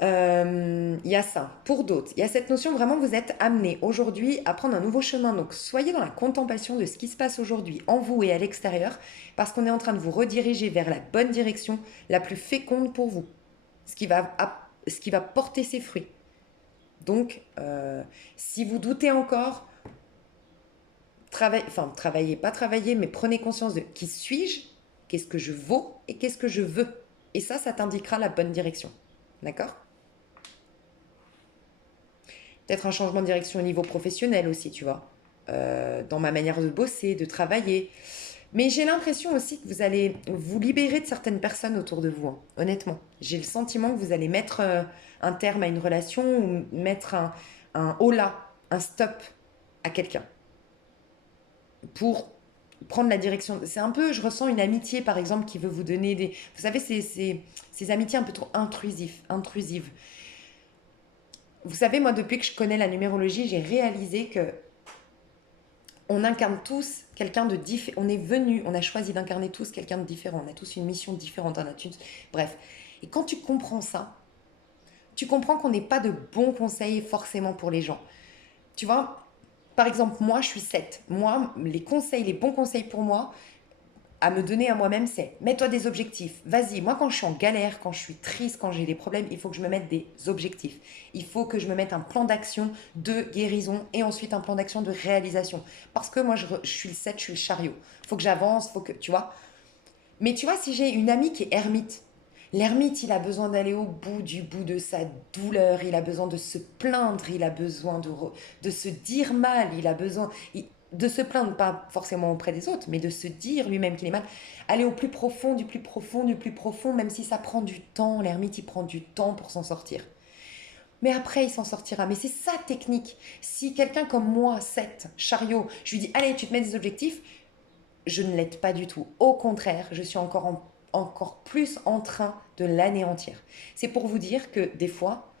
Il y a ça. Pour d'autres, il y a cette notion vraiment, vous êtes amené aujourd'hui à prendre un nouveau chemin. Donc, soyez dans la contemplation de ce qui se passe aujourd'hui en vous et à l'extérieur, parce qu'on est en train de vous rediriger vers la bonne direction, la plus féconde pour vous, ce qui va porter ses fruits. Donc, si vous doutez encore, travaillez, pas travaillez, mais prenez conscience de qui suis-je, qu'est-ce que je vaux et qu'est-ce que je veux. Et ça t'indiquera la bonne direction. D'accord? Peut-être un changement de direction au niveau professionnel aussi, tu vois. Dans ma manière de bosser, de travailler. Mais j'ai l'impression aussi que vous allez vous libérer de certaines personnes autour de vous, hein, honnêtement. J'ai le sentiment que vous allez mettre un terme à une relation ou mettre un holà, un stop à quelqu'un pour prendre la direction. C'est un peu, je ressens une amitié par exemple qui veut vous donner des... Vous savez, ces amitiés un peu trop intrusives. Vous savez, moi depuis que je connais la numérologie, j'ai réalisé que on incarne tous quelqu'un de différent. On est venu, on a choisi d'incarner tous quelqu'un de différent. On a tous une mission différente. Bref. Et quand tu comprends ça, tu comprends qu'on n'est pas de bons conseils forcément pour les gens. Tu vois, par exemple, moi, je suis 7. Moi, les bons conseils pour moi, à me donner à moi-même, c'est mets-toi des objectifs. Vas-y, moi quand je suis en galère, quand je suis triste, quand j'ai des problèmes, il faut que je me mette des objectifs. Il faut que je me mette un plan d'action de guérison et ensuite un plan d'action de réalisation. Parce que moi je suis le 7, je suis le chariot. Il faut que j'avance, faut que, tu vois. Mais tu vois, si j'ai une amie qui est ermite, l'ermite, il a besoin d'aller au bout de sa douleur, il a besoin de se plaindre, il a besoin de se dire mal, il a besoin de se plaindre, pas forcément auprès des autres, mais de se dire lui-même qu'il est mal. Aller au plus profond, du plus profond, du plus profond, même si ça prend du temps, l'ermite, il prend du temps pour s'en sortir. Mais après, il s'en sortira. Mais c'est sa technique. Si quelqu'un comme moi, 7, chariot, je lui dis, allez, tu te mets des objectifs, je ne l'aide pas du tout. Au contraire, je suis encore plus en train de l'anéantir. C'est pour vous dire que des fois,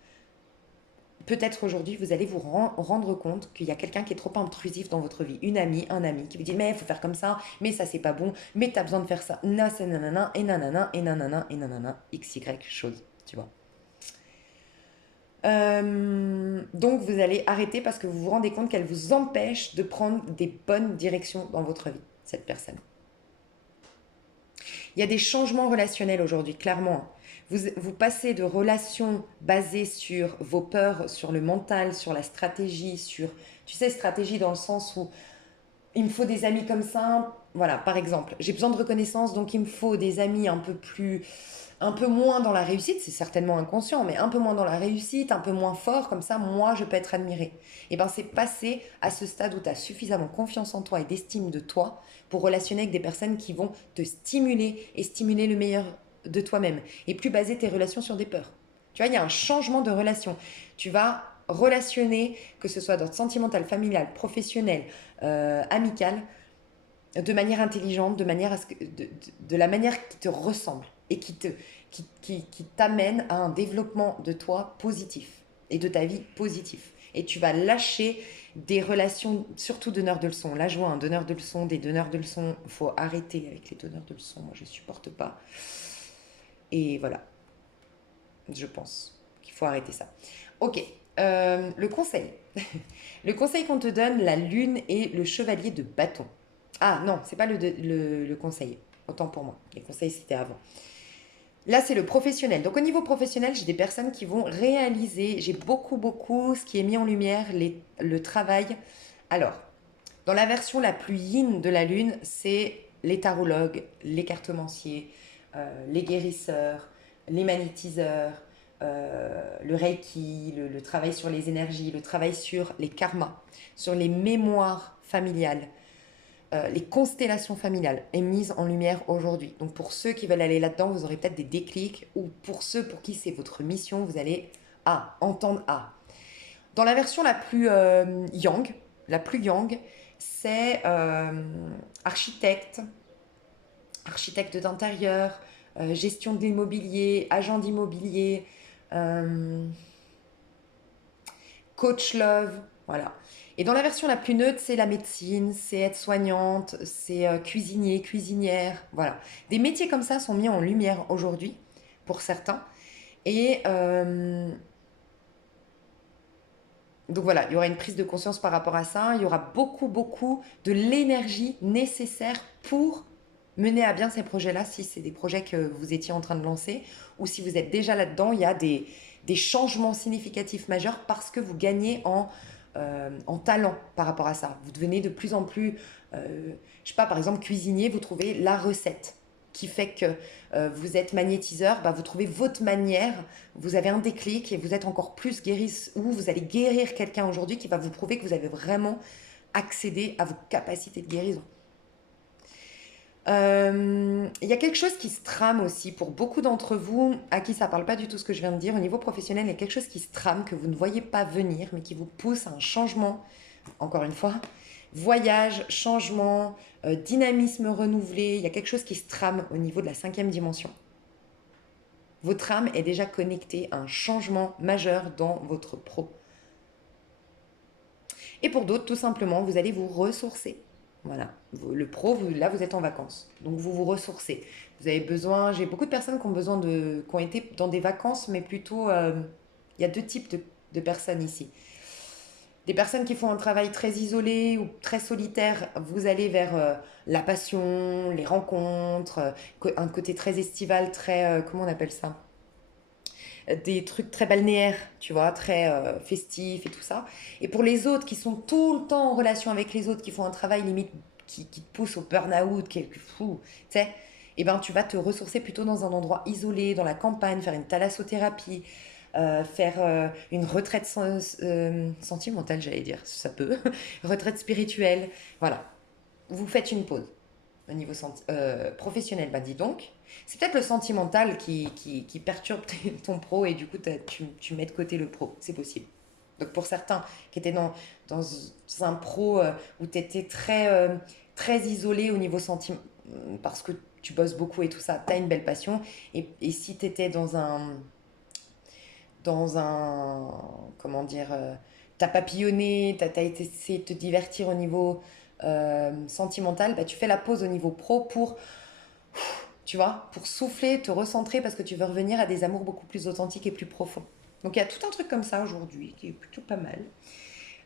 peut-être aujourd'hui, vous allez vous rendre compte qu'il y a quelqu'un qui est trop intrusif dans votre vie. Une amie, un ami qui vous dit mais il faut faire comme ça, mais ça c'est pas bon, mais t'as besoin de faire ça. Na, c'est nanana, et nanana, et nanana, et nanana, XY chose, tu vois. Donc vous allez arrêter parce que vous vous rendez compte qu'elle vous empêche de prendre des bonnes directions dans votre vie, cette personne. Il y a des changements relationnels aujourd'hui, clairement. Vous passez de relations basées sur vos peurs, sur le mental, sur la stratégie, sur, tu sais, stratégie dans le sens où il me faut des amis comme ça. Voilà, par exemple, j'ai besoin de reconnaissance, donc il me faut des amis un peu moins dans la réussite, c'est certainement inconscient, mais un peu moins dans la réussite, un peu moins fort, comme ça, moi, je peux être admirée. Et bien, c'est passer à ce stade où tu as suffisamment confiance en toi et d'estime de toi pour relationner avec des personnes qui vont te stimuler et stimuler le meilleur de toi-même et plus baser tes relations sur des peurs. Tu vois, il y a un changement de relation. Tu vas relationner, que ce soit d'ordre sentimental, familial, professionnel, amical, de manière intelligente, de manière à ce que, de la manière qui te ressemble et qui t'amène à un développement de toi positif et de ta vie positif. Et tu vas lâcher des relations, surtout donneurs de leçons. Là, je vois un donneur de leçons, des donneurs de leçons. Il faut arrêter avec les donneurs de leçons. Moi, je ne supporte pas. Et voilà, je pense qu'il faut arrêter ça. Ok, le conseil. Le conseil qu'on te donne, la lune et le chevalier de bâton. Ah non, c'est pas le conseil. Autant pour moi. Les conseils, c'était avant. Là, c'est le professionnel. Donc, au niveau professionnel, j'ai des personnes qui vont réaliser, j'ai beaucoup, ce qui est mis en lumière, le travail. Alors, dans la version la plus yin de la lune, c'est les tarologues, les cartomanciers, les guérisseurs, les magnétiseurs, le reiki, le travail sur les énergies, le travail sur les karmas, sur les mémoires familiales, les constellations familiales est mise en lumière aujourd'hui. Donc pour ceux qui veulent aller là-dedans, vous aurez peut-être des déclics, ou pour ceux pour qui c'est votre mission, vous allez entendre Dans la version la plus yang, c'est architecte, architecte d'intérieur, gestion de l'immobilier, agent d'immobilier, coach love, voilà. Et dans la version la plus neutre, c'est la médecine, c'est être soignante, c'est cuisinier, cuisinière, voilà. Des métiers comme ça sont mis en lumière aujourd'hui, pour certains. Et donc voilà, il y aura une prise de conscience par rapport à ça. Il y aura beaucoup de l'énergie nécessaire pour mener à bien ces projets-là, si c'est des projets que vous étiez en train de lancer, ou si vous êtes déjà là-dedans, il y a des changements significatifs majeurs parce que vous gagnez en talent par rapport à ça. Vous devenez de plus en plus, je sais pas, par exemple, cuisinier, vous trouvez la recette qui fait que vous êtes magnétiseur, bah, vous trouvez votre manière, vous avez un déclic et vous êtes encore plus guérisse, ou vous allez guérir quelqu'un aujourd'hui qui va vous prouver que vous avez vraiment accédé à vos capacités de guérison. Il y a quelque chose qui se trame aussi pour beaucoup d'entre vous à qui ça ne parle pas du tout ce que je viens de dire. Au niveau professionnel, il y a quelque chose qui se trame que vous ne voyez pas venir, mais qui vous pousse à un changement. Encore une fois, voyage, changement, dynamisme renouvelé. Il y a quelque chose qui se trame au niveau de la 5e dimension. Votre âme est déjà connectée à un changement majeur dans votre pro. Et pour d'autres, tout simplement, vous allez vous ressourcer. Voilà, le pro, là vous êtes en vacances, donc vous vous ressourcez. Vous avez besoin, j'ai beaucoup de personnes qui ont besoin qui ont été dans des vacances, mais plutôt, il y a deux types de personnes ici. Des personnes qui font un travail très isolé ou très solitaire, vous allez vers la passion, les rencontres, un côté très estival, très, comment on appelle ça? Des trucs très balnéaires, tu vois, très festifs et tout ça. Et pour les autres qui sont tout le temps en relation avec les autres, qui font un travail limite qui te pousse au burn-out, qui est fou, tu sais, et ben tu vas te ressourcer plutôt dans un endroit isolé, dans la campagne, faire une thalassothérapie, faire une retraite sentimentale, j'allais dire, ça peut, retraite spirituelle, voilà. Vous faites une pause au niveau professionnel, bah dis donc. C'est peut-être le sentimental qui perturbe ton pro et du coup tu mets de côté le pro, c'est possible. Donc pour certains qui étaient dans un pro où tu étais très isolé au niveau sentiment, parce que tu bosses beaucoup et tout ça, tu as une belle passion. Et si tu étais dans un comment dire, t'as papillonné, t'as essayé de te divertir au niveau sentimental, bah, tu fais la pause au niveau pro pour, tu vois, pour souffler, te recentrer parce que tu veux revenir à des amours beaucoup plus authentiques et plus profonds. Donc il y a tout un truc comme ça aujourd'hui qui est plutôt pas mal.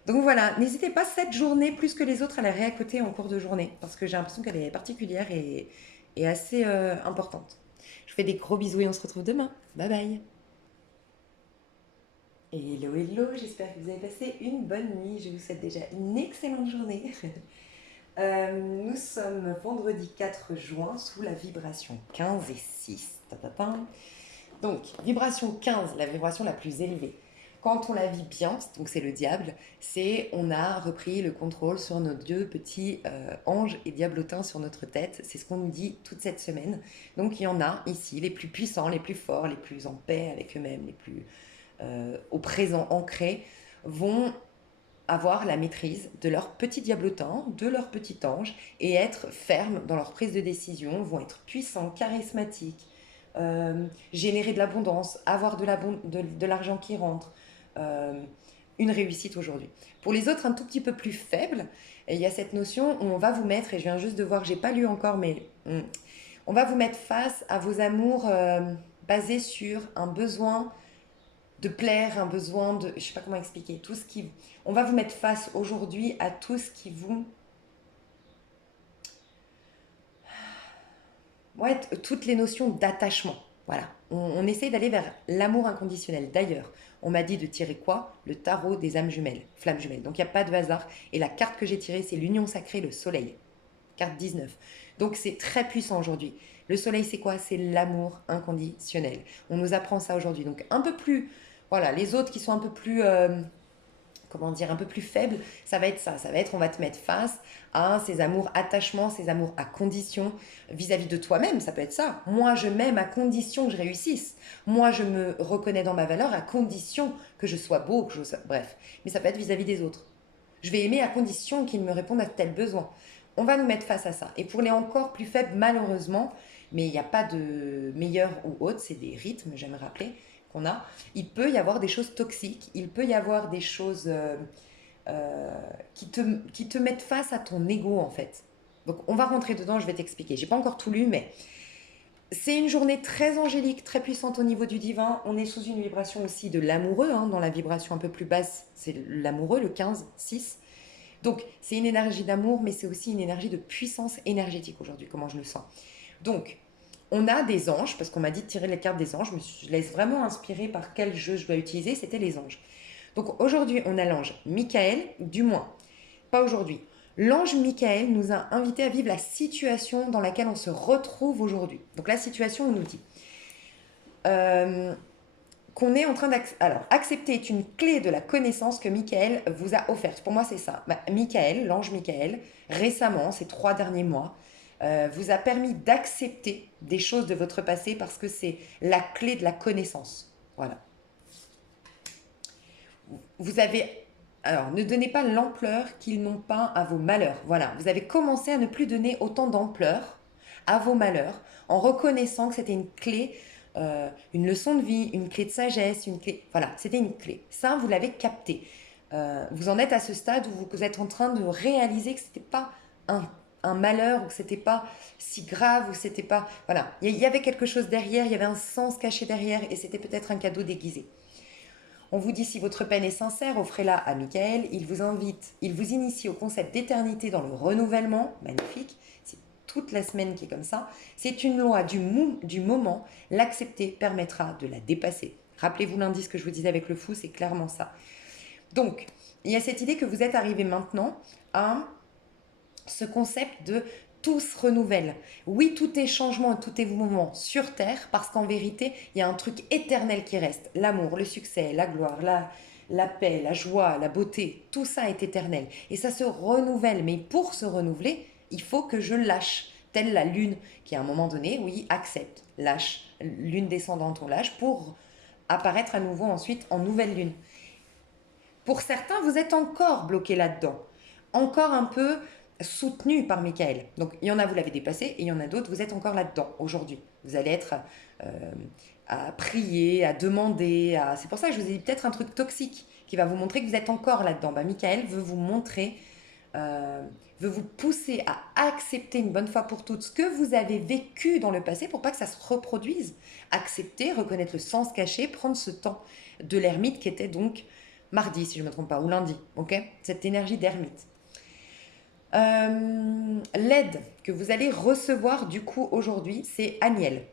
Donc voilà, n'hésitez pas cette journée plus que les autres à la réécouter en cours de journée parce que j'ai l'impression qu'elle est particulière et assez importante. Je vous fais des gros bisous et on se retrouve demain. Bye bye. Hello, hello, j'espère que vous avez passé une bonne nuit. Je vous souhaite déjà une excellente journée. Nous sommes vendredi 4 juin sous la vibration 15 et 6. Donc, vibration 15, la vibration la plus élevée. Quand on la vit bien, donc c'est le diable, c'est on a repris le contrôle sur nos deux petits anges et diablotins sur notre tête. C'est ce qu'on nous dit toute cette semaine. Donc il y en a ici, les plus puissants, les plus forts, les plus en paix avec eux-mêmes, les plus au présent ancrés, vont avoir la maîtrise de leur petit diablotin, de leur petit ange, et être fermes dans leur prise de décision, vont être puissants, charismatiques, générer de l'abondance, avoir de l'argent qui rentre, une réussite aujourd'hui. Pour les autres un tout petit peu plus faibles, il y a cette notion où on va vous mettre, et je viens juste de voir, j'ai pas lu encore, mais on va vous mettre face à vos amours basés sur un besoin de plaire, un besoin de... Je sais pas comment expliquer. Tout ce qui... On va vous mettre face aujourd'hui à tout ce qui vous... Ouais, toutes les notions d'attachement. Voilà. On essaye d'aller vers l'amour inconditionnel. D'ailleurs, on m'a dit de tirer quoi? Le tarot des âmes jumelles, flammes jumelles. Donc il n'y a pas de hasard. Et la carte que j'ai tirée, c'est l'union sacrée, le soleil. Carte 19. Donc c'est très puissant aujourd'hui. Le soleil, c'est quoi? C'est l'amour inconditionnel. On nous apprend ça aujourd'hui. Donc un peu plus... Voilà, les autres qui sont un peu plus... comment dire, un peu plus faibles, ça va être ça. Ça va être, on va te mettre face à ces amours attachements, ces amours à condition vis-à-vis de toi-même. Ça peut être ça. Moi, je m'aime à condition que je réussisse. Moi, je me reconnais dans ma valeur à condition que je sois beau, que je sois... Bref. Mais ça peut être vis-à-vis des autres. Je vais aimer à condition qu'ils me répondent à tel besoin. On va nous mettre face à ça. Et pour les encore plus faibles, malheureusement, mais il n'y a pas de meilleur ou autre, c'est des rythmes, j'aime rappeler, qu'on a. Il peut y avoir des choses toxiques, il peut y avoir des choses qui te mettent face à ton ego, en fait. Donc, on va rentrer dedans, je vais t'expliquer. J'ai pas encore tout lu, mais c'est une journée très angélique, très puissante au niveau du divin. On est sous une vibration aussi de l'amoureux, hein, dans la vibration un peu plus basse, c'est l'amoureux, le 15-6. Donc, c'est une énergie d'amour, mais c'est aussi une énergie de puissance énergétique aujourd'hui, comment je le sens. Donc, on a des anges, parce qu'on m'a dit de tirer les cartes des anges. Je laisse vraiment inspirer par quel jeu je dois utiliser, c'était les anges. Donc, aujourd'hui, on a l'ange Michael, du moins, pas aujourd'hui. L'ange Michael nous a invités à vivre la situation dans laquelle on se retrouve aujourd'hui. Donc la situation, on nous dit qu'on est en train d'accepter. Alors, accepter est une clé de la connaissance que Michael vous a offerte. Pour moi, c'est ça. Michael, l'ange Michael, récemment, ces 3 derniers mois, vous a permis d'accepter des choses de votre passé parce que c'est la clé de la connaissance. Voilà. Vous avez... Alors, ne donnez pas l'ampleur qu'ils n'ont pas à vos malheurs. Voilà, vous avez commencé à ne plus donner autant d'ampleur à vos malheurs en reconnaissant que c'était une clé, une leçon de vie, une clé de sagesse, une clé... Voilà, c'était une clé. Ça, vous l'avez capté. Vous en êtes à ce stade où vous êtes en train de réaliser que ce n'était pas un malheur, ou que c'était pas si grave, ou c'était pas... Voilà, il y avait quelque chose derrière, il y avait un sens caché derrière, et c'était peut-être un cadeau déguisé. On vous dit si votre peine est sincère, offrez-la à Michael. Il vous invite, il vous initie au concept d'éternité dans le renouvellement. Magnifique, c'est toute la semaine qui est comme ça. C'est une loi du moment. L'accepter permettra de la dépasser. Rappelez-vous l'indice que je vous disais avec le fou, c'est clairement ça. Donc, il y a cette idée que vous êtes arrivé maintenant à ce concept de tout se renouvelle. Oui, tout est changement, tout est mouvement sur Terre, parce qu'en vérité, il y a un truc éternel qui reste. L'amour, le succès, la gloire, la paix, la joie, la beauté, tout ça est éternel. Et ça se renouvelle. Mais pour se renouveler, il faut que je lâche. Telle la lune qui, à un moment donné, oui, accepte, lâche. Lune descendante, on lâche pour apparaître à nouveau ensuite en nouvelle lune. Pour certains, vous êtes encore bloqué là-dedans. Encore un peu soutenu par Michael. Donc il y en a, vous l'avez dépassé, et il y en a d'autres, vous êtes encore là-dedans aujourd'hui. Vous allez être à prier, à demander. C'est pour ça que je vous ai dit peut-être un truc toxique qui va vous montrer que vous êtes encore là-dedans. Michael veut vous montrer, veut vous pousser à accepter une bonne fois pour toutes ce que vous avez vécu dans le passé pour pas que ça se reproduise. Accepter, reconnaître le sens caché, prendre ce temps de l'ermite qui était donc mardi, si je ne me trompe pas, ou lundi. Ok, cette énergie d'ermite. L'aide que vous allez recevoir du coup aujourd'hui, c'est Aniel,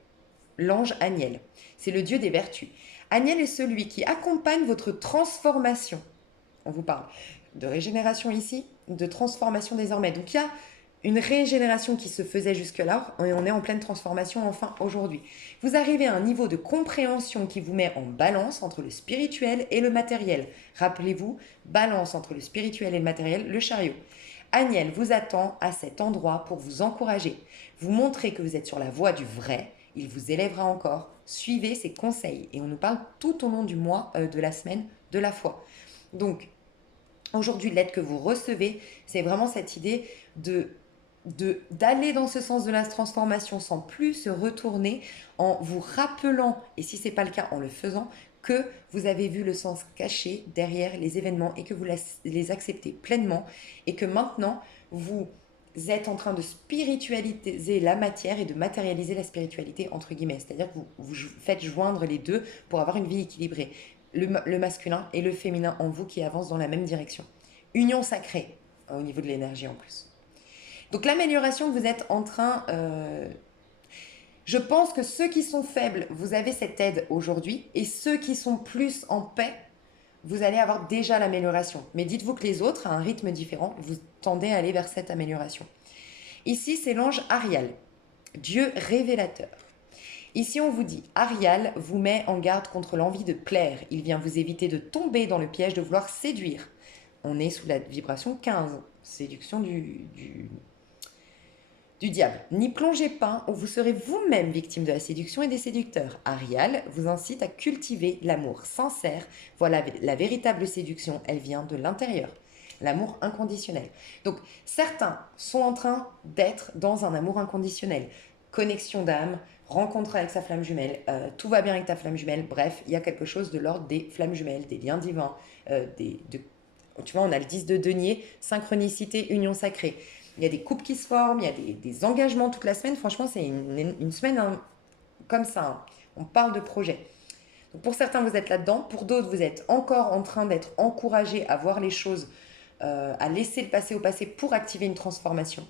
l'ange Aniel. C'est le dieu des vertus. Aniel est celui qui accompagne votre transformation. On vous parle de régénération ici, de transformation désormais. Donc il y a une régénération qui se faisait jusque-là et on est en pleine transformation enfin aujourd'hui. Vous arrivez à un niveau de compréhension qui vous met en balance entre le spirituel et le matériel. Rappelez-vous, balance entre le spirituel et le matériel, le chariot. Aniel vous attend à cet endroit pour vous encourager, vous montrer que vous êtes sur la voie du vrai, il vous élèvera encore, suivez ses conseils. Et on nous parle tout au long du mois, de la semaine, de la foi. Donc, aujourd'hui, l'aide que vous recevez, c'est vraiment cette idée d'aller dans ce sens de la transformation sans plus se retourner en vous rappelant, et si ce n'est pas le cas, en le faisant, que vous avez vu le sens caché derrière les événements et que vous les acceptez pleinement et que maintenant vous êtes en train de spiritualiser la matière et de matérialiser la spiritualité entre guillemets. C'est-à-dire que vous faites joindre les deux pour avoir une vie équilibrée. Le masculin et le féminin en vous qui avancent dans la même direction. Union sacrée au niveau de l'énergie en plus. Donc l'amélioration que vous êtes en train... Je pense que ceux qui sont faibles, vous avez cette aide aujourd'hui. Et ceux qui sont plus en paix, vous allez avoir déjà l'amélioration. Mais dites-vous que les autres, à un rythme différent, vous tendez à aller vers cette amélioration. Ici, c'est l'ange Ariel, Dieu révélateur. Ici, on vous dit, Ariel vous met en garde contre l'envie de plaire. Il vient vous éviter de tomber dans le piège de vouloir séduire. On est sous la vibration 15, séduction du diable. N'y plongez pas ou vous serez vous-même victime de la séduction et des séducteurs. Ariel vous incite à cultiver l'amour sincère. Voilà la véritable séduction, elle vient de l'intérieur. L'amour inconditionnel. Donc certains sont en train d'être dans un amour inconditionnel. Connexion d'âme, rencontre avec sa flamme jumelle, tout va bien avec ta flamme jumelle. Bref, il y a quelque chose de l'ordre des flammes jumelles, des liens divins, tu vois, on a le 10 de denier, synchronicité, union sacrée. Il y a des couples qui se forment, il y a des engagements toute la semaine. Franchement, c'est une semaine comme ça. Hein. On parle de projet. Donc pour certains, vous êtes là-dedans. Pour d'autres, vous êtes encore en train d'être encouragés à voir les choses, à laisser le passé au passé pour activer une transformation.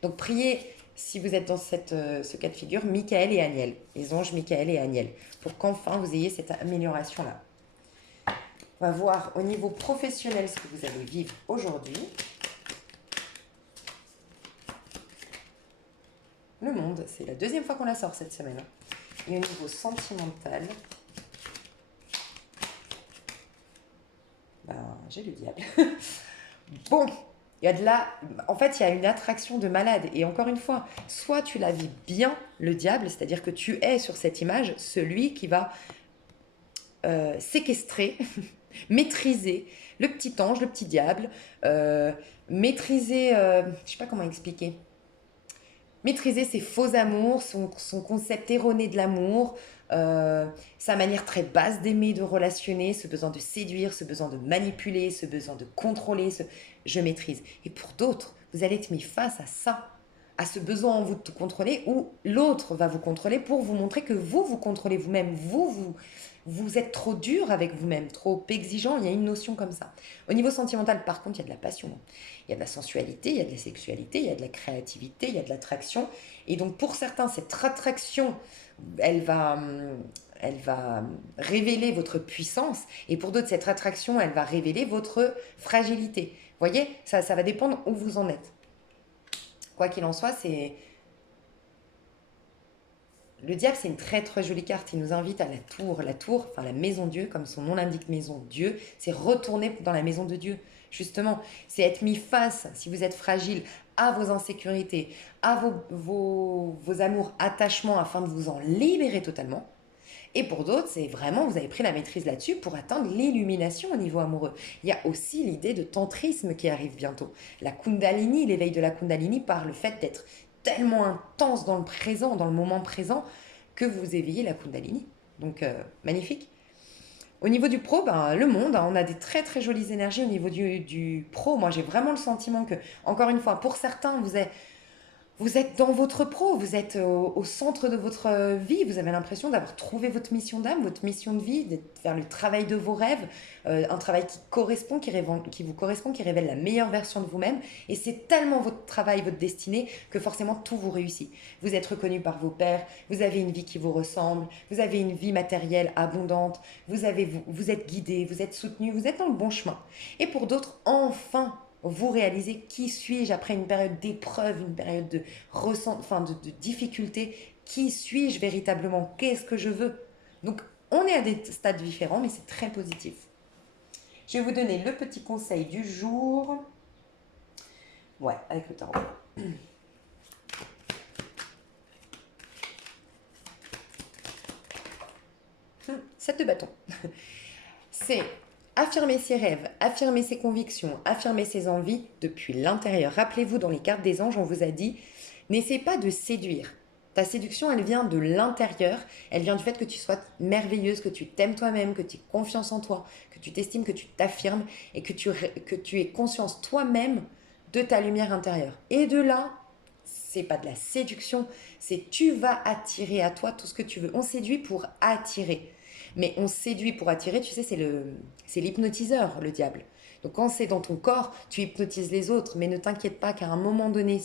Donc priez, si vous êtes dans ce cas de figure, Michael et Aniel, les anges Michael et Aniel, pour qu'enfin vous ayez cette amélioration-là. On va voir au niveau professionnel ce que vous allez vivre aujourd'hui. Le monde, c'est la deuxième fois qu'on la sort cette semaine. Et au niveau sentimental, ben, j'ai le diable. Bon, il y a de la... En fait, il y a une attraction de malade. Et encore une fois, soit tu la vis bien, le diable, c'est-à-dire que tu es sur cette image celui qui va séquestrer, maîtriser le petit ange, le petit diable, maîtriser, je ne sais pas comment expliquer, maîtriser ses faux amours, son concept erroné de l'amour, sa manière très basse d'aimer, de relationner, ce besoin de séduire, ce besoin de manipuler, ce besoin de contrôler, je maîtrise. Et pour d'autres, vous allez être mis face à ça, à ce besoin en vous de tout contrôler, où l'autre va vous contrôler pour vous montrer que vous contrôlez vous-même, vous êtes trop dur avec vous-même, trop exigeant, il y a une notion comme ça. Au niveau sentimental, par contre, il y a de la passion. Il y a de la sensualité, il y a de la sexualité, il y a de la créativité, il y a de l'attraction. Et donc pour certains, cette attraction, elle va, elle va révéler votre puissance. Et pour d'autres, cette attraction, elle va révéler votre fragilité. Vous voyez, ça va dépendre où vous en êtes. Quoi qu'il en soit, c'est... Le diable, c'est une très très jolie carte. Il nous invite à la tour. La tour, enfin la maison Dieu, comme son nom l'indique, maison Dieu, c'est retourner dans la maison de Dieu. Justement, c'est être mis face, si vous êtes fragile, à vos insécurités, à vos amours, attachements, afin de vous en libérer totalement. Et pour d'autres, c'est vraiment, vous avez pris la maîtrise là-dessus pour atteindre l'illumination au niveau amoureux. Il y a aussi l'idée de tantrisme qui arrive bientôt. La Kundalini, l'éveil de la Kundalini par le fait d'être tellement intense dans le présent, dans le moment présent, que vous éveillez la Kundalini. Donc, magnifique. Au niveau du pro, ben, le monde, hein, on a des très très jolies énergies au niveau du pro. Moi, j'ai vraiment le sentiment que, encore une fois, pour certains, vous êtes dans votre pro, vous êtes au centre de votre vie, vous avez l'impression d'avoir trouvé votre mission d'âme, votre mission de vie, de faire le travail de vos rêves, un travail qui vous correspond, qui révèle la meilleure version de vous-même. Et c'est tellement votre travail, votre destinée, que forcément tout vous réussit. Vous êtes reconnu par vos pairs, vous avez une vie qui vous ressemble, vous avez une vie matérielle abondante, vous êtes guidé, vous êtes soutenu, vous êtes dans le bon chemin. Et pour d'autres, enfin, vous réalisez qui suis-je après une période d'épreuve, une période de difficulté. Qui suis-je véritablement? Qu'est-ce que je veux? Donc, on est à des stades différents, mais c'est très positif. Je vais vous donner le petit conseil du jour. Ouais, avec le tarot. 7 de bâton. C'est affirmer ses rêves, affirmer ses convictions, affirmer ses envies depuis l'intérieur. Rappelez-vous, dans les cartes des anges, on vous a dit, n'essaie pas de séduire. Ta séduction, elle vient de l'intérieur. Elle vient du fait que tu sois merveilleuse, que tu t'aimes toi-même, que tu aies confiance en toi, que tu t'estimes, que tu t'affirmes et que tu aies conscience toi-même de ta lumière intérieure. Et de là, c'est pas de la séduction, c'est tu vas attirer à toi tout ce que tu veux. On séduit pour attirer. Mais on séduit pour attirer, tu sais, c'est l'hypnotiseur, le diable. Donc quand c'est dans ton corps, tu hypnotises les autres, mais ne t'inquiète pas qu'à un moment donné,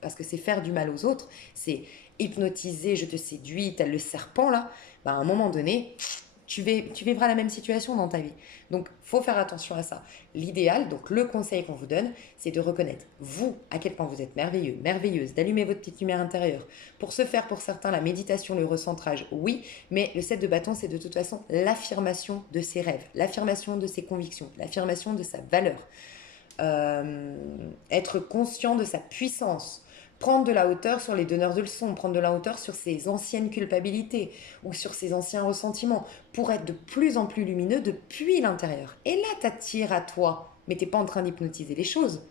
parce que c'est faire du mal aux autres, c'est hypnotiser, je te séduis, tel le serpent là, bah, à un moment donné, tu vivras la même situation dans ta vie. Donc, faut faire attention à ça. L'idéal, donc le conseil qu'on vous donne, c'est de reconnaître, vous, à quel point vous êtes merveilleux, merveilleuse, d'allumer votre petite lumière intérieure. Pour ce faire, pour certains, la méditation, le recentrage, oui, mais le 7 de bâton, c'est de toute façon l'affirmation de ses rêves, l'affirmation de ses convictions, l'affirmation de sa valeur. Être conscient de sa puissance, prendre de la hauteur sur les donneurs de leçons, prendre de la hauteur sur ses anciennes culpabilités ou sur ses anciens ressentiments pour être de plus en plus lumineux depuis l'intérieur. Et là, t'attires à toi, mais t'es pas en train d'hypnotiser les choses.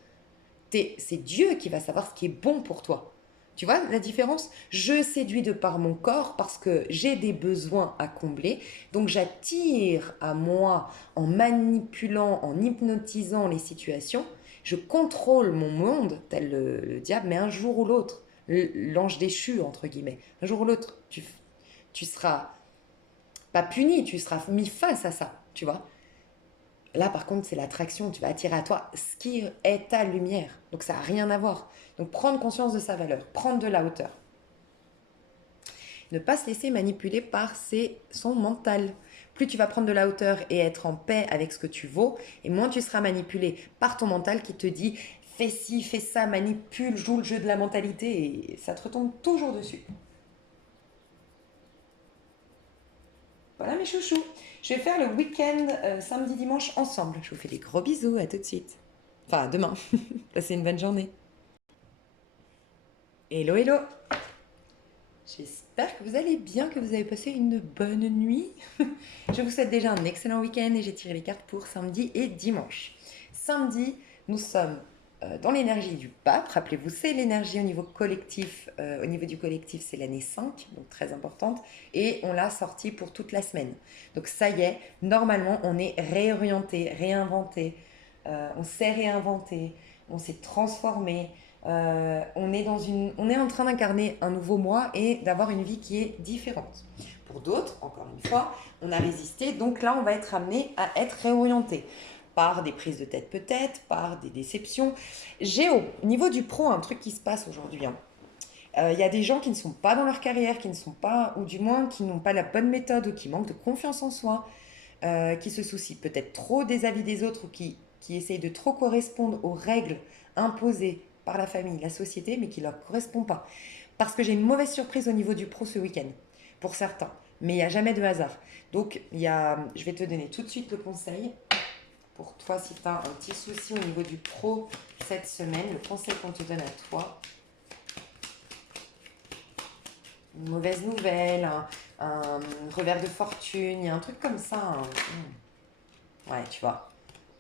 C'est Dieu qui va savoir ce qui est bon pour toi. Tu vois la différence? Je séduis de par mon corps parce que j'ai des besoins à combler. Donc j'attire à moi en manipulant, en hypnotisant les situations. Je contrôle mon monde, tel le diable, mais un jour ou l'autre, l'ange déchu, entre guillemets, un jour ou l'autre, tu seras pas puni, tu seras mis face à ça, tu vois. Là, par contre, c'est l'attraction. Tu vas attirer à toi ce qui est ta lumière. Donc, ça n'a rien à voir. Donc, prendre conscience de sa valeur, prendre de la hauteur. Ne pas se laisser manipuler par son mental. Plus tu vas prendre de la hauteur et être en paix avec ce que tu vaux, et moins tu seras manipulé par ton mental qui te dit fais ci, fais ça, manipule, joue le jeu de la mentalité et ça te retombe toujours dessus. Voilà mes chouchous. Je vais faire le week-end samedi, dimanche ensemble. Je vous fais des gros bisous, à tout de suite. Enfin, à demain. Passez une bonne journée. Hello, hello. J'espère que vous allez bien, que vous avez passé une bonne nuit. Je vous souhaite déjà un excellent week-end et j'ai tiré les cartes pour samedi et dimanche. Samedi, nous sommes dans l'énergie du pape. Rappelez-vous, c'est l'énergie au niveau collectif. Au niveau du collectif, c'est l'année 5, donc très importante. Et on l'a sorti pour toute la semaine. Donc ça y est, normalement, on est réorienté, réinventé. On s'est réinventé, on s'est transformé. On est en train d'incarner un nouveau moi et d'avoir une vie qui est différente. Pour d'autres, encore une fois, on a résisté, donc là on va être amené à être réorienté par des prises de tête peut-être, par des déceptions. J'ai au niveau du pro un truc qui se passe aujourd'hui. Il y a des gens qui ne sont pas dans leur carrière, qui ne sont pas, ou du moins qui n'ont pas la bonne méthode, ou qui manquent de confiance en soi, qui se soucient peut-être trop des avis des autres, ou qui essayent de trop correspondre aux règles imposées par la famille, la société, mais qui ne leur correspondent pas. Parce que j'ai une mauvaise surprise au niveau du pro ce week-end, pour certains. Mais il n'y a jamais de hasard. Donc, je vais te donner tout de suite le conseil. Pour toi, si tu as un petit souci au niveau du pro cette semaine, le conseil qu'on te donne à toi, une mauvaise nouvelle, un revers de fortune, il y a un truc comme ça. Ouais, tu vois.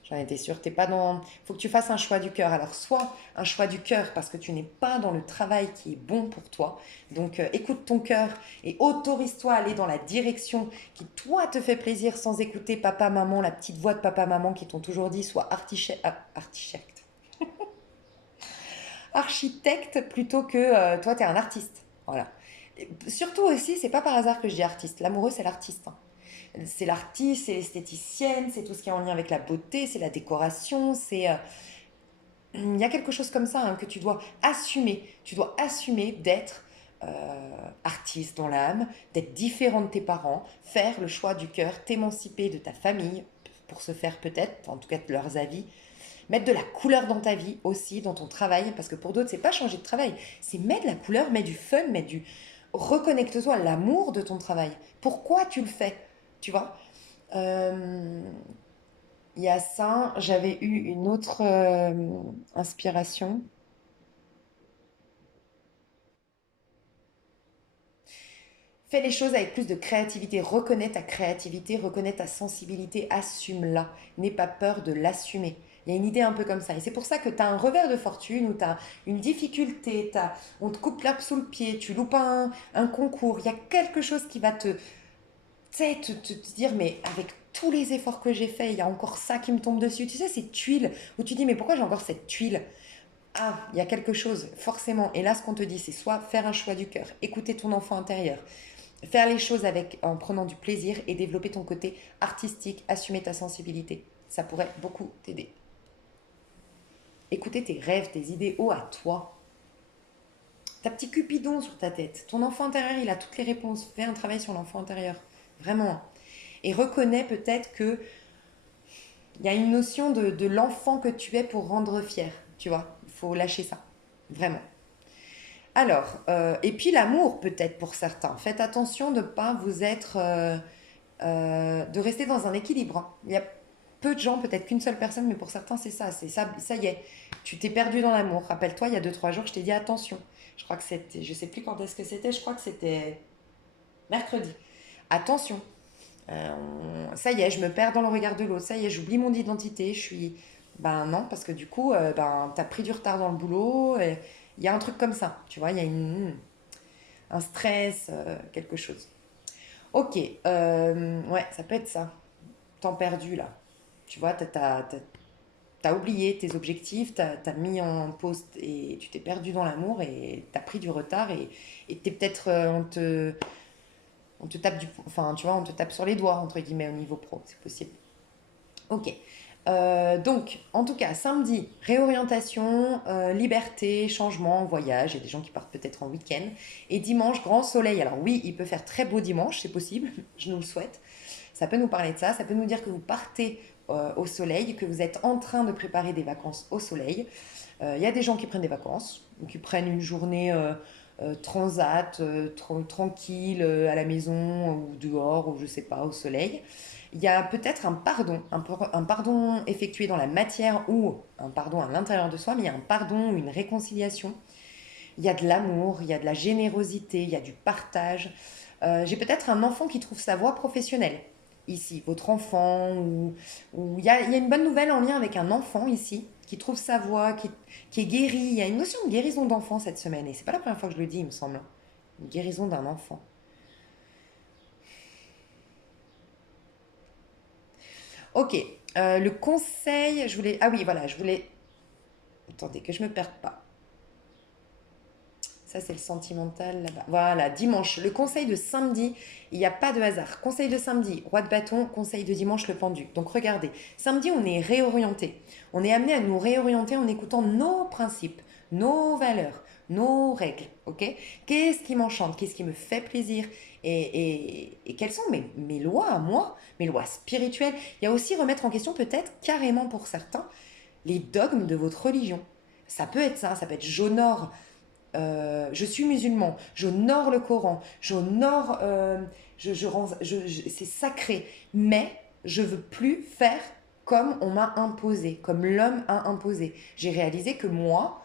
J'en étais sûre, t'es pas dans. Faut que tu fasses un choix du cœur. Alors, soit un choix du cœur parce que tu n'es pas dans le travail qui est bon pour toi. Donc, écoute ton cœur et autorise-toi à aller dans la direction qui, toi, te fait plaisir sans écouter papa, maman, la petite voix de papa, maman qui t'ont toujours dit soit architecte plutôt que toi, t'es un artiste. Voilà. Et surtout aussi, c'est pas par hasard que je dis artiste. L'amoureux, c'est l'artiste, hein. C'est l'artiste, c'est l'esthéticienne, c'est tout ce qui est en lien avec la beauté, c'est la décoration, il y a quelque chose comme ça hein, que tu dois assumer. Tu dois assumer d'être artiste dans l'âme, d'être différent de tes parents, faire le choix du cœur, t'émanciper de ta famille, pour se faire peut-être, en tout cas de leurs avis, mettre de la couleur dans ta vie aussi, dans ton travail, parce que pour d'autres, c'est pas changer de travail, c'est mettre de la couleur, mettre du fun, mettre du... Reconnecte-toi à l'amour de ton travail. Pourquoi tu le fais? Tu vois. Euh, il y a ça. J'avais eu une autre inspiration. Fais les choses avec plus de créativité. Reconnais ta créativité, reconnais ta sensibilité, assume-la. N'aie pas peur de l'assumer. Il y a une idée un peu comme ça. Et c'est pour ça que tu as un revers de fortune ou tu as une difficulté, on te coupe l'herbe sous le pied, tu loupes un concours. Il y a quelque chose qui va te dire, mais avec tous les efforts que j'ai faits, il y a encore ça qui me tombe dessus. Tu sais, ces tuiles où tu dis, mais pourquoi j'ai encore cette tuile? Ah, il y a quelque chose, forcément. Et là, ce qu'on te dit, c'est soit faire un choix du cœur, écouter ton enfant intérieur, faire les choses en prenant du plaisir et développer ton côté artistique, assumer ta sensibilité. Ça pourrait beaucoup t'aider. Écouter tes rêves, tes idéaux à toi. Ta petit cupidon sur ta tête. Ton enfant intérieur, il a toutes les réponses. Fais un travail sur l'enfant intérieur. Vraiment. Et reconnais peut-être que il y a une notion de l'enfant que tu es pour rendre fier. Tu vois, il faut lâcher ça. Vraiment. Alors, et puis l'amour peut-être pour certains. Faites attention de ne pas vous être, de rester dans un équilibre, hein. Il y a peu de gens, peut-être qu'une seule personne, mais pour certains c'est ça, ça y est. Tu t'es perdu dans l'amour. Rappelle-toi, il y a 2 3 jours, je t'ai dit attention. Je crois que c'était, je sais plus quand est-ce que c'était, je crois que c'était mercredi. Attention, ça y est, je me perds dans le regard de l'autre, ça y est, j'oublie mon identité, je suis... Ben non, parce que du coup, ben, t'as pris du retard dans le boulot, il y a un truc comme ça, tu vois, il y a un stress, quelque chose. Ok, ouais, ça peut être ça, temps perdu là. Tu vois, t'as oublié tes objectifs, t'as mis en pause et tu t'es perdu dans l'amour et t'as pris du retard et t'es peut-être, on te tape enfin, tu vois, on te tape sur les doigts, entre guillemets, au niveau pro, c'est possible. Ok. Donc, en tout cas, samedi, réorientation, liberté, changement, voyage. Il y a des gens qui partent peut-être en week-end. Et dimanche, grand soleil. Alors oui, il peut faire très beau dimanche, c'est possible, je nous le souhaite. Ça peut nous parler de ça, ça peut nous dire que vous partez au soleil, que vous êtes en train de préparer des vacances au soleil. Il y a des gens qui prennent des vacances, ou qui prennent une journée transat, tranquille, à la maison, ou dehors, ou je sais pas, au soleil. Il y a peut-être un pardon, un pardon effectué dans la matière ou un pardon à l'intérieur de soi, mais il y a un pardon ou une réconciliation. Il y a de l'amour, il y a de la générosité, il y a du partage. J'ai peut-être un enfant qui trouve sa voie professionnelle ici, votre enfant, ou il y a une bonne nouvelle en lien avec un enfant ici qui trouve sa voie, qui est guéri. Il y a une notion de guérison d'enfant cette semaine, et c'est pas la première fois que je le dis, il me semble. Une guérison d'un enfant. Ok, le conseil, je voulais... Ah oui, voilà, je voulais... Attendez, que je me perde pas. Ça, c'est le sentimental là-bas. Voilà, dimanche. Le conseil de samedi, il n'y a pas de hasard. Conseil de samedi, roi de bâton. Conseil de dimanche, le pendu. Donc regardez, samedi, on est réorienté. On est amené à nous réorienter en écoutant nos principes, nos valeurs, nos règles. Ok. Qu'est-ce qui m'enchante? Qu'est-ce qui me fait plaisir? Et quelles sont mes lois à moi? Mes lois spirituelles? Il y a aussi remettre en question, peut-être carrément pour certains, les dogmes de votre religion. Ça peut être j'honore je suis musulman, j'honore le Coran, j'honore, c'est sacré, mais je veux plus faire comme on m'a imposé, comme l'homme a imposé. J'ai réalisé que moi,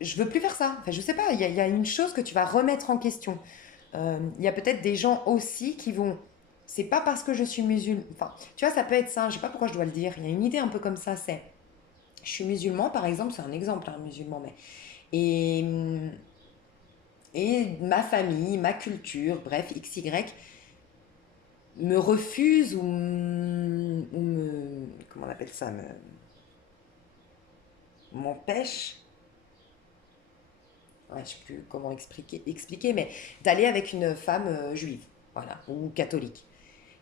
je veux plus faire ça. Enfin, je sais pas, il y a une chose que tu vas remettre en question. Il y a peut-être des gens aussi qui vont. C'est pas parce que je suis musulman. Enfin, tu vois, ça peut être ça. Je sais pas pourquoi je dois le dire. Il y a une idée un peu comme ça. C'est, je suis musulman, par exemple, c'est un exemple, un musulman, mais et et ma famille, ma culture, bref, XY, me refuse comment on appelle ça, m'empêche, ouais, je ne sais plus comment expliquer, mais d'aller avec une femme juive, voilà, ou catholique.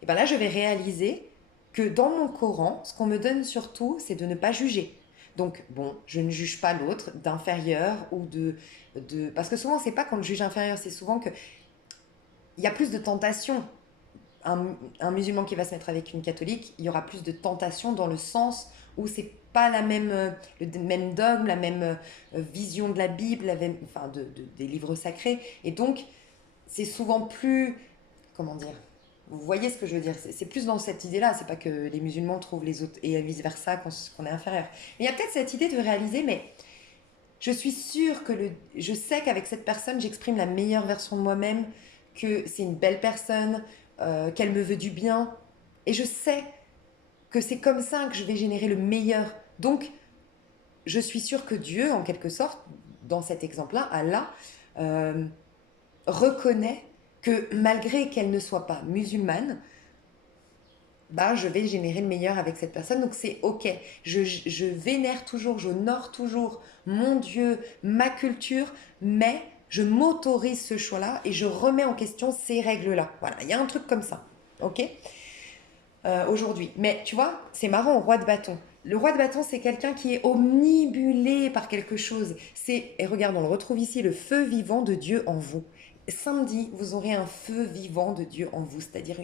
Et bien là, je vais réaliser que dans mon Coran, ce qu'on me donne surtout, c'est de ne pas juger. Donc, bon, je ne juge pas l'autre d'inférieur ou de... Parce que souvent, c'est pas qu'on le juge inférieur, c'est souvent que il y a plus de tentation un musulman qui va se mettre avec une catholique, il y aura plus de tentation dans le sens où c'est pas la même, le même dogme, la même vision de la Bible, enfin des livres sacrés. Et donc, c'est souvent plus, comment dire, vous voyez ce que je veux dire, c'est plus dans cette idée-là, c'est pas que les musulmans trouvent les autres et vice-versa qu'on est inférieur. Mais il y a peut-être cette idée de réaliser, mais je suis sûre que je sais qu'avec cette personne, j'exprime la meilleure version de moi-même, que c'est une belle personne, qu'elle me veut du bien. Et je sais que c'est comme ça que je vais générer le meilleur. Donc, je suis sûre que Dieu, en quelque sorte, dans cet exemple-là, Allah, euh, reconnaît que malgré qu'elle ne soit pas musulmane, bah, je vais générer le meilleur avec cette personne. Donc c'est ok. Je vénère toujours, j'honore toujours mon Dieu, ma culture, mais je m'autorise ce choix-là et je remets en question ces règles-là. Voilà, il y a un truc comme ça. Ok. Aujourd'hui. Mais tu vois, c'est marrant, au roi de bâton. Le roi de bâton, c'est quelqu'un qui est omnibulé par quelque chose. Et regarde, on le retrouve ici, le feu vivant de Dieu en vous. Samedi, vous aurez un feu vivant de Dieu en vous, c'est-à-dire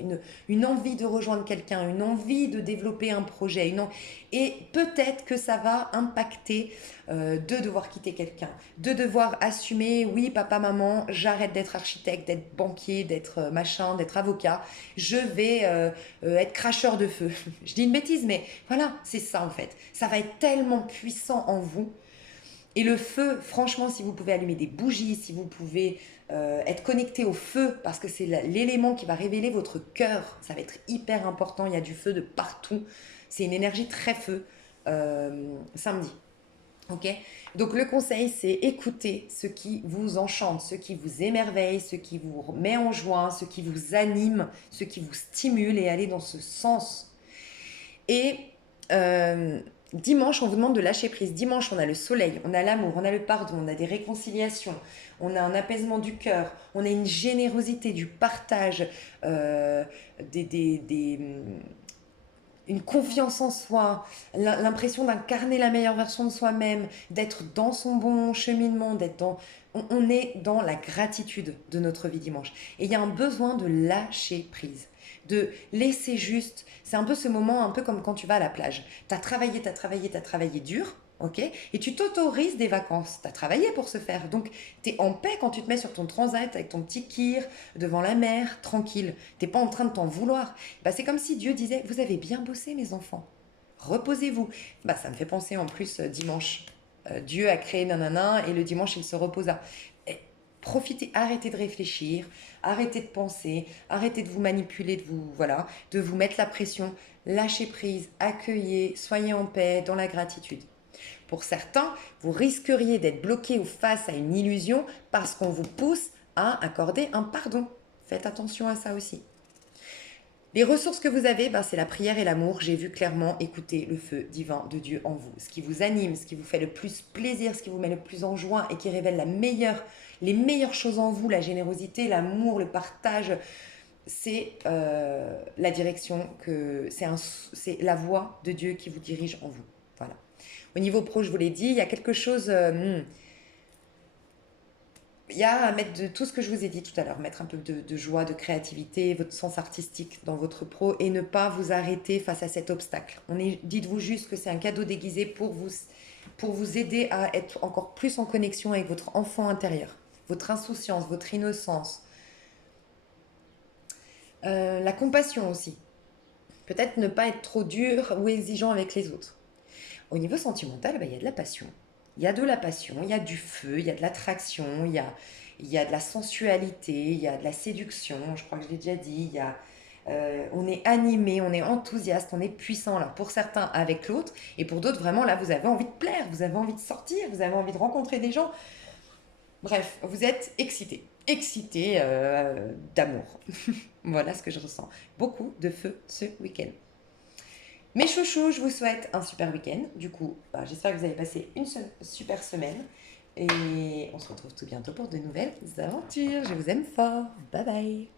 une envie de rejoindre quelqu'un, une envie de développer un projet. Et peut-être que ça va impacter de devoir quitter quelqu'un, de devoir assumer, oui, papa, maman, j'arrête d'être architecte, d'être banquier, d'être machin, d'être avocat, je vais être cracheur de feu. Je dis une bêtise, mais voilà, c'est ça en fait. Ça va être tellement puissant en vous. Et le feu, franchement, si vous pouvez allumer des bougies, si vous pouvez être connecté au feu, parce que c'est l'élément qui va révéler votre cœur, ça va être hyper important. Il y a du feu de partout. C'est une énergie très feu samedi. Ok. Donc le conseil, c'est écouter ce qui vous enchante, ce qui vous émerveille, ce qui vous met en joie, ce qui vous anime, ce qui vous stimule et aller dans ce sens. Et dimanche, on vous demande de lâcher prise. Dimanche, on a le soleil, on a l'amour, on a le pardon, on a des réconciliations, on a un apaisement du cœur, on a une générosité, du partage, des, des, des, une confiance en soi, l'impression d'incarner la meilleure version de soi-même, d'être dans son bon cheminement, on est dans la gratitude de notre vie dimanche. Et il y a un besoin de lâcher prise, de laisser juste. C'est un peu ce moment, un peu comme quand tu vas à la plage. T'as travaillé dur, ok? Et tu t'autorises des vacances. Tu as travaillé pour ce faire. Donc, tu es en paix quand tu te mets sur ton transat avec ton petit kir devant la mer, tranquille. T'es pas en train de t'en vouloir. Bah, c'est comme si Dieu disait, vous avez bien bossé, mes enfants. Reposez-vous. Bah, ça me fait penser en plus dimanche. Dieu a créé nanana et le dimanche, il se reposa. Et profitez, arrêtez de réfléchir, arrêtez de penser, arrêtez de vous manipuler, de vous, voilà, de vous mettre la pression. Lâchez prise, accueillez, soyez en paix, dans la gratitude. Pour certains, vous risqueriez d'être bloqué ou face à une illusion parce qu'on vous pousse à accorder un pardon. Faites attention à ça aussi. Les ressources que vous avez, ben, c'est la prière et l'amour. J'ai vu clairement, écoutez le feu divin de Dieu en vous. Ce qui vous anime, ce qui vous fait le plus plaisir, ce qui vous met le plus en joie et qui révèle les meilleures choses en vous, la générosité, l'amour, le partage, c'est la direction c'est la voix de Dieu qui vous dirige en vous. Voilà. Au niveau pro, je vous l'ai dit, il y a quelque chose. Il y a à mettre de tout ce que je vous ai dit tout à l'heure, mettre un peu de joie, de créativité, votre sens artistique dans votre pro et ne pas vous arrêter face à cet obstacle. Dites-vous juste que c'est un cadeau déguisé pour vous aider à être encore plus en connexion avec votre enfant intérieur, votre insouciance, votre innocence, la compassion aussi. Peut-être ne pas être trop dur ou exigeant avec les autres. Au niveau sentimental, bah, il y a de la passion. Il y a de la passion, il y a du feu, il y a de l'attraction, il y a de la sensualité, il y a de la séduction, je crois que je l'ai déjà dit. On est animé, on est enthousiaste, on est puissant là. Pour certains avec l'autre, et pour d'autres vraiment là, vous avez envie de plaire, vous avez envie de sortir, vous avez envie de rencontrer des gens. Bref, vous êtes excité d'amour. Voilà ce que je ressens. Beaucoup de feu ce week-end. Mes chouchous, je vous souhaite un super week-end. Du coup, j'espère que vous avez passé une super semaine. Et on se retrouve tout bientôt pour de nouvelles aventures. Je vous aime fort. Bye bye.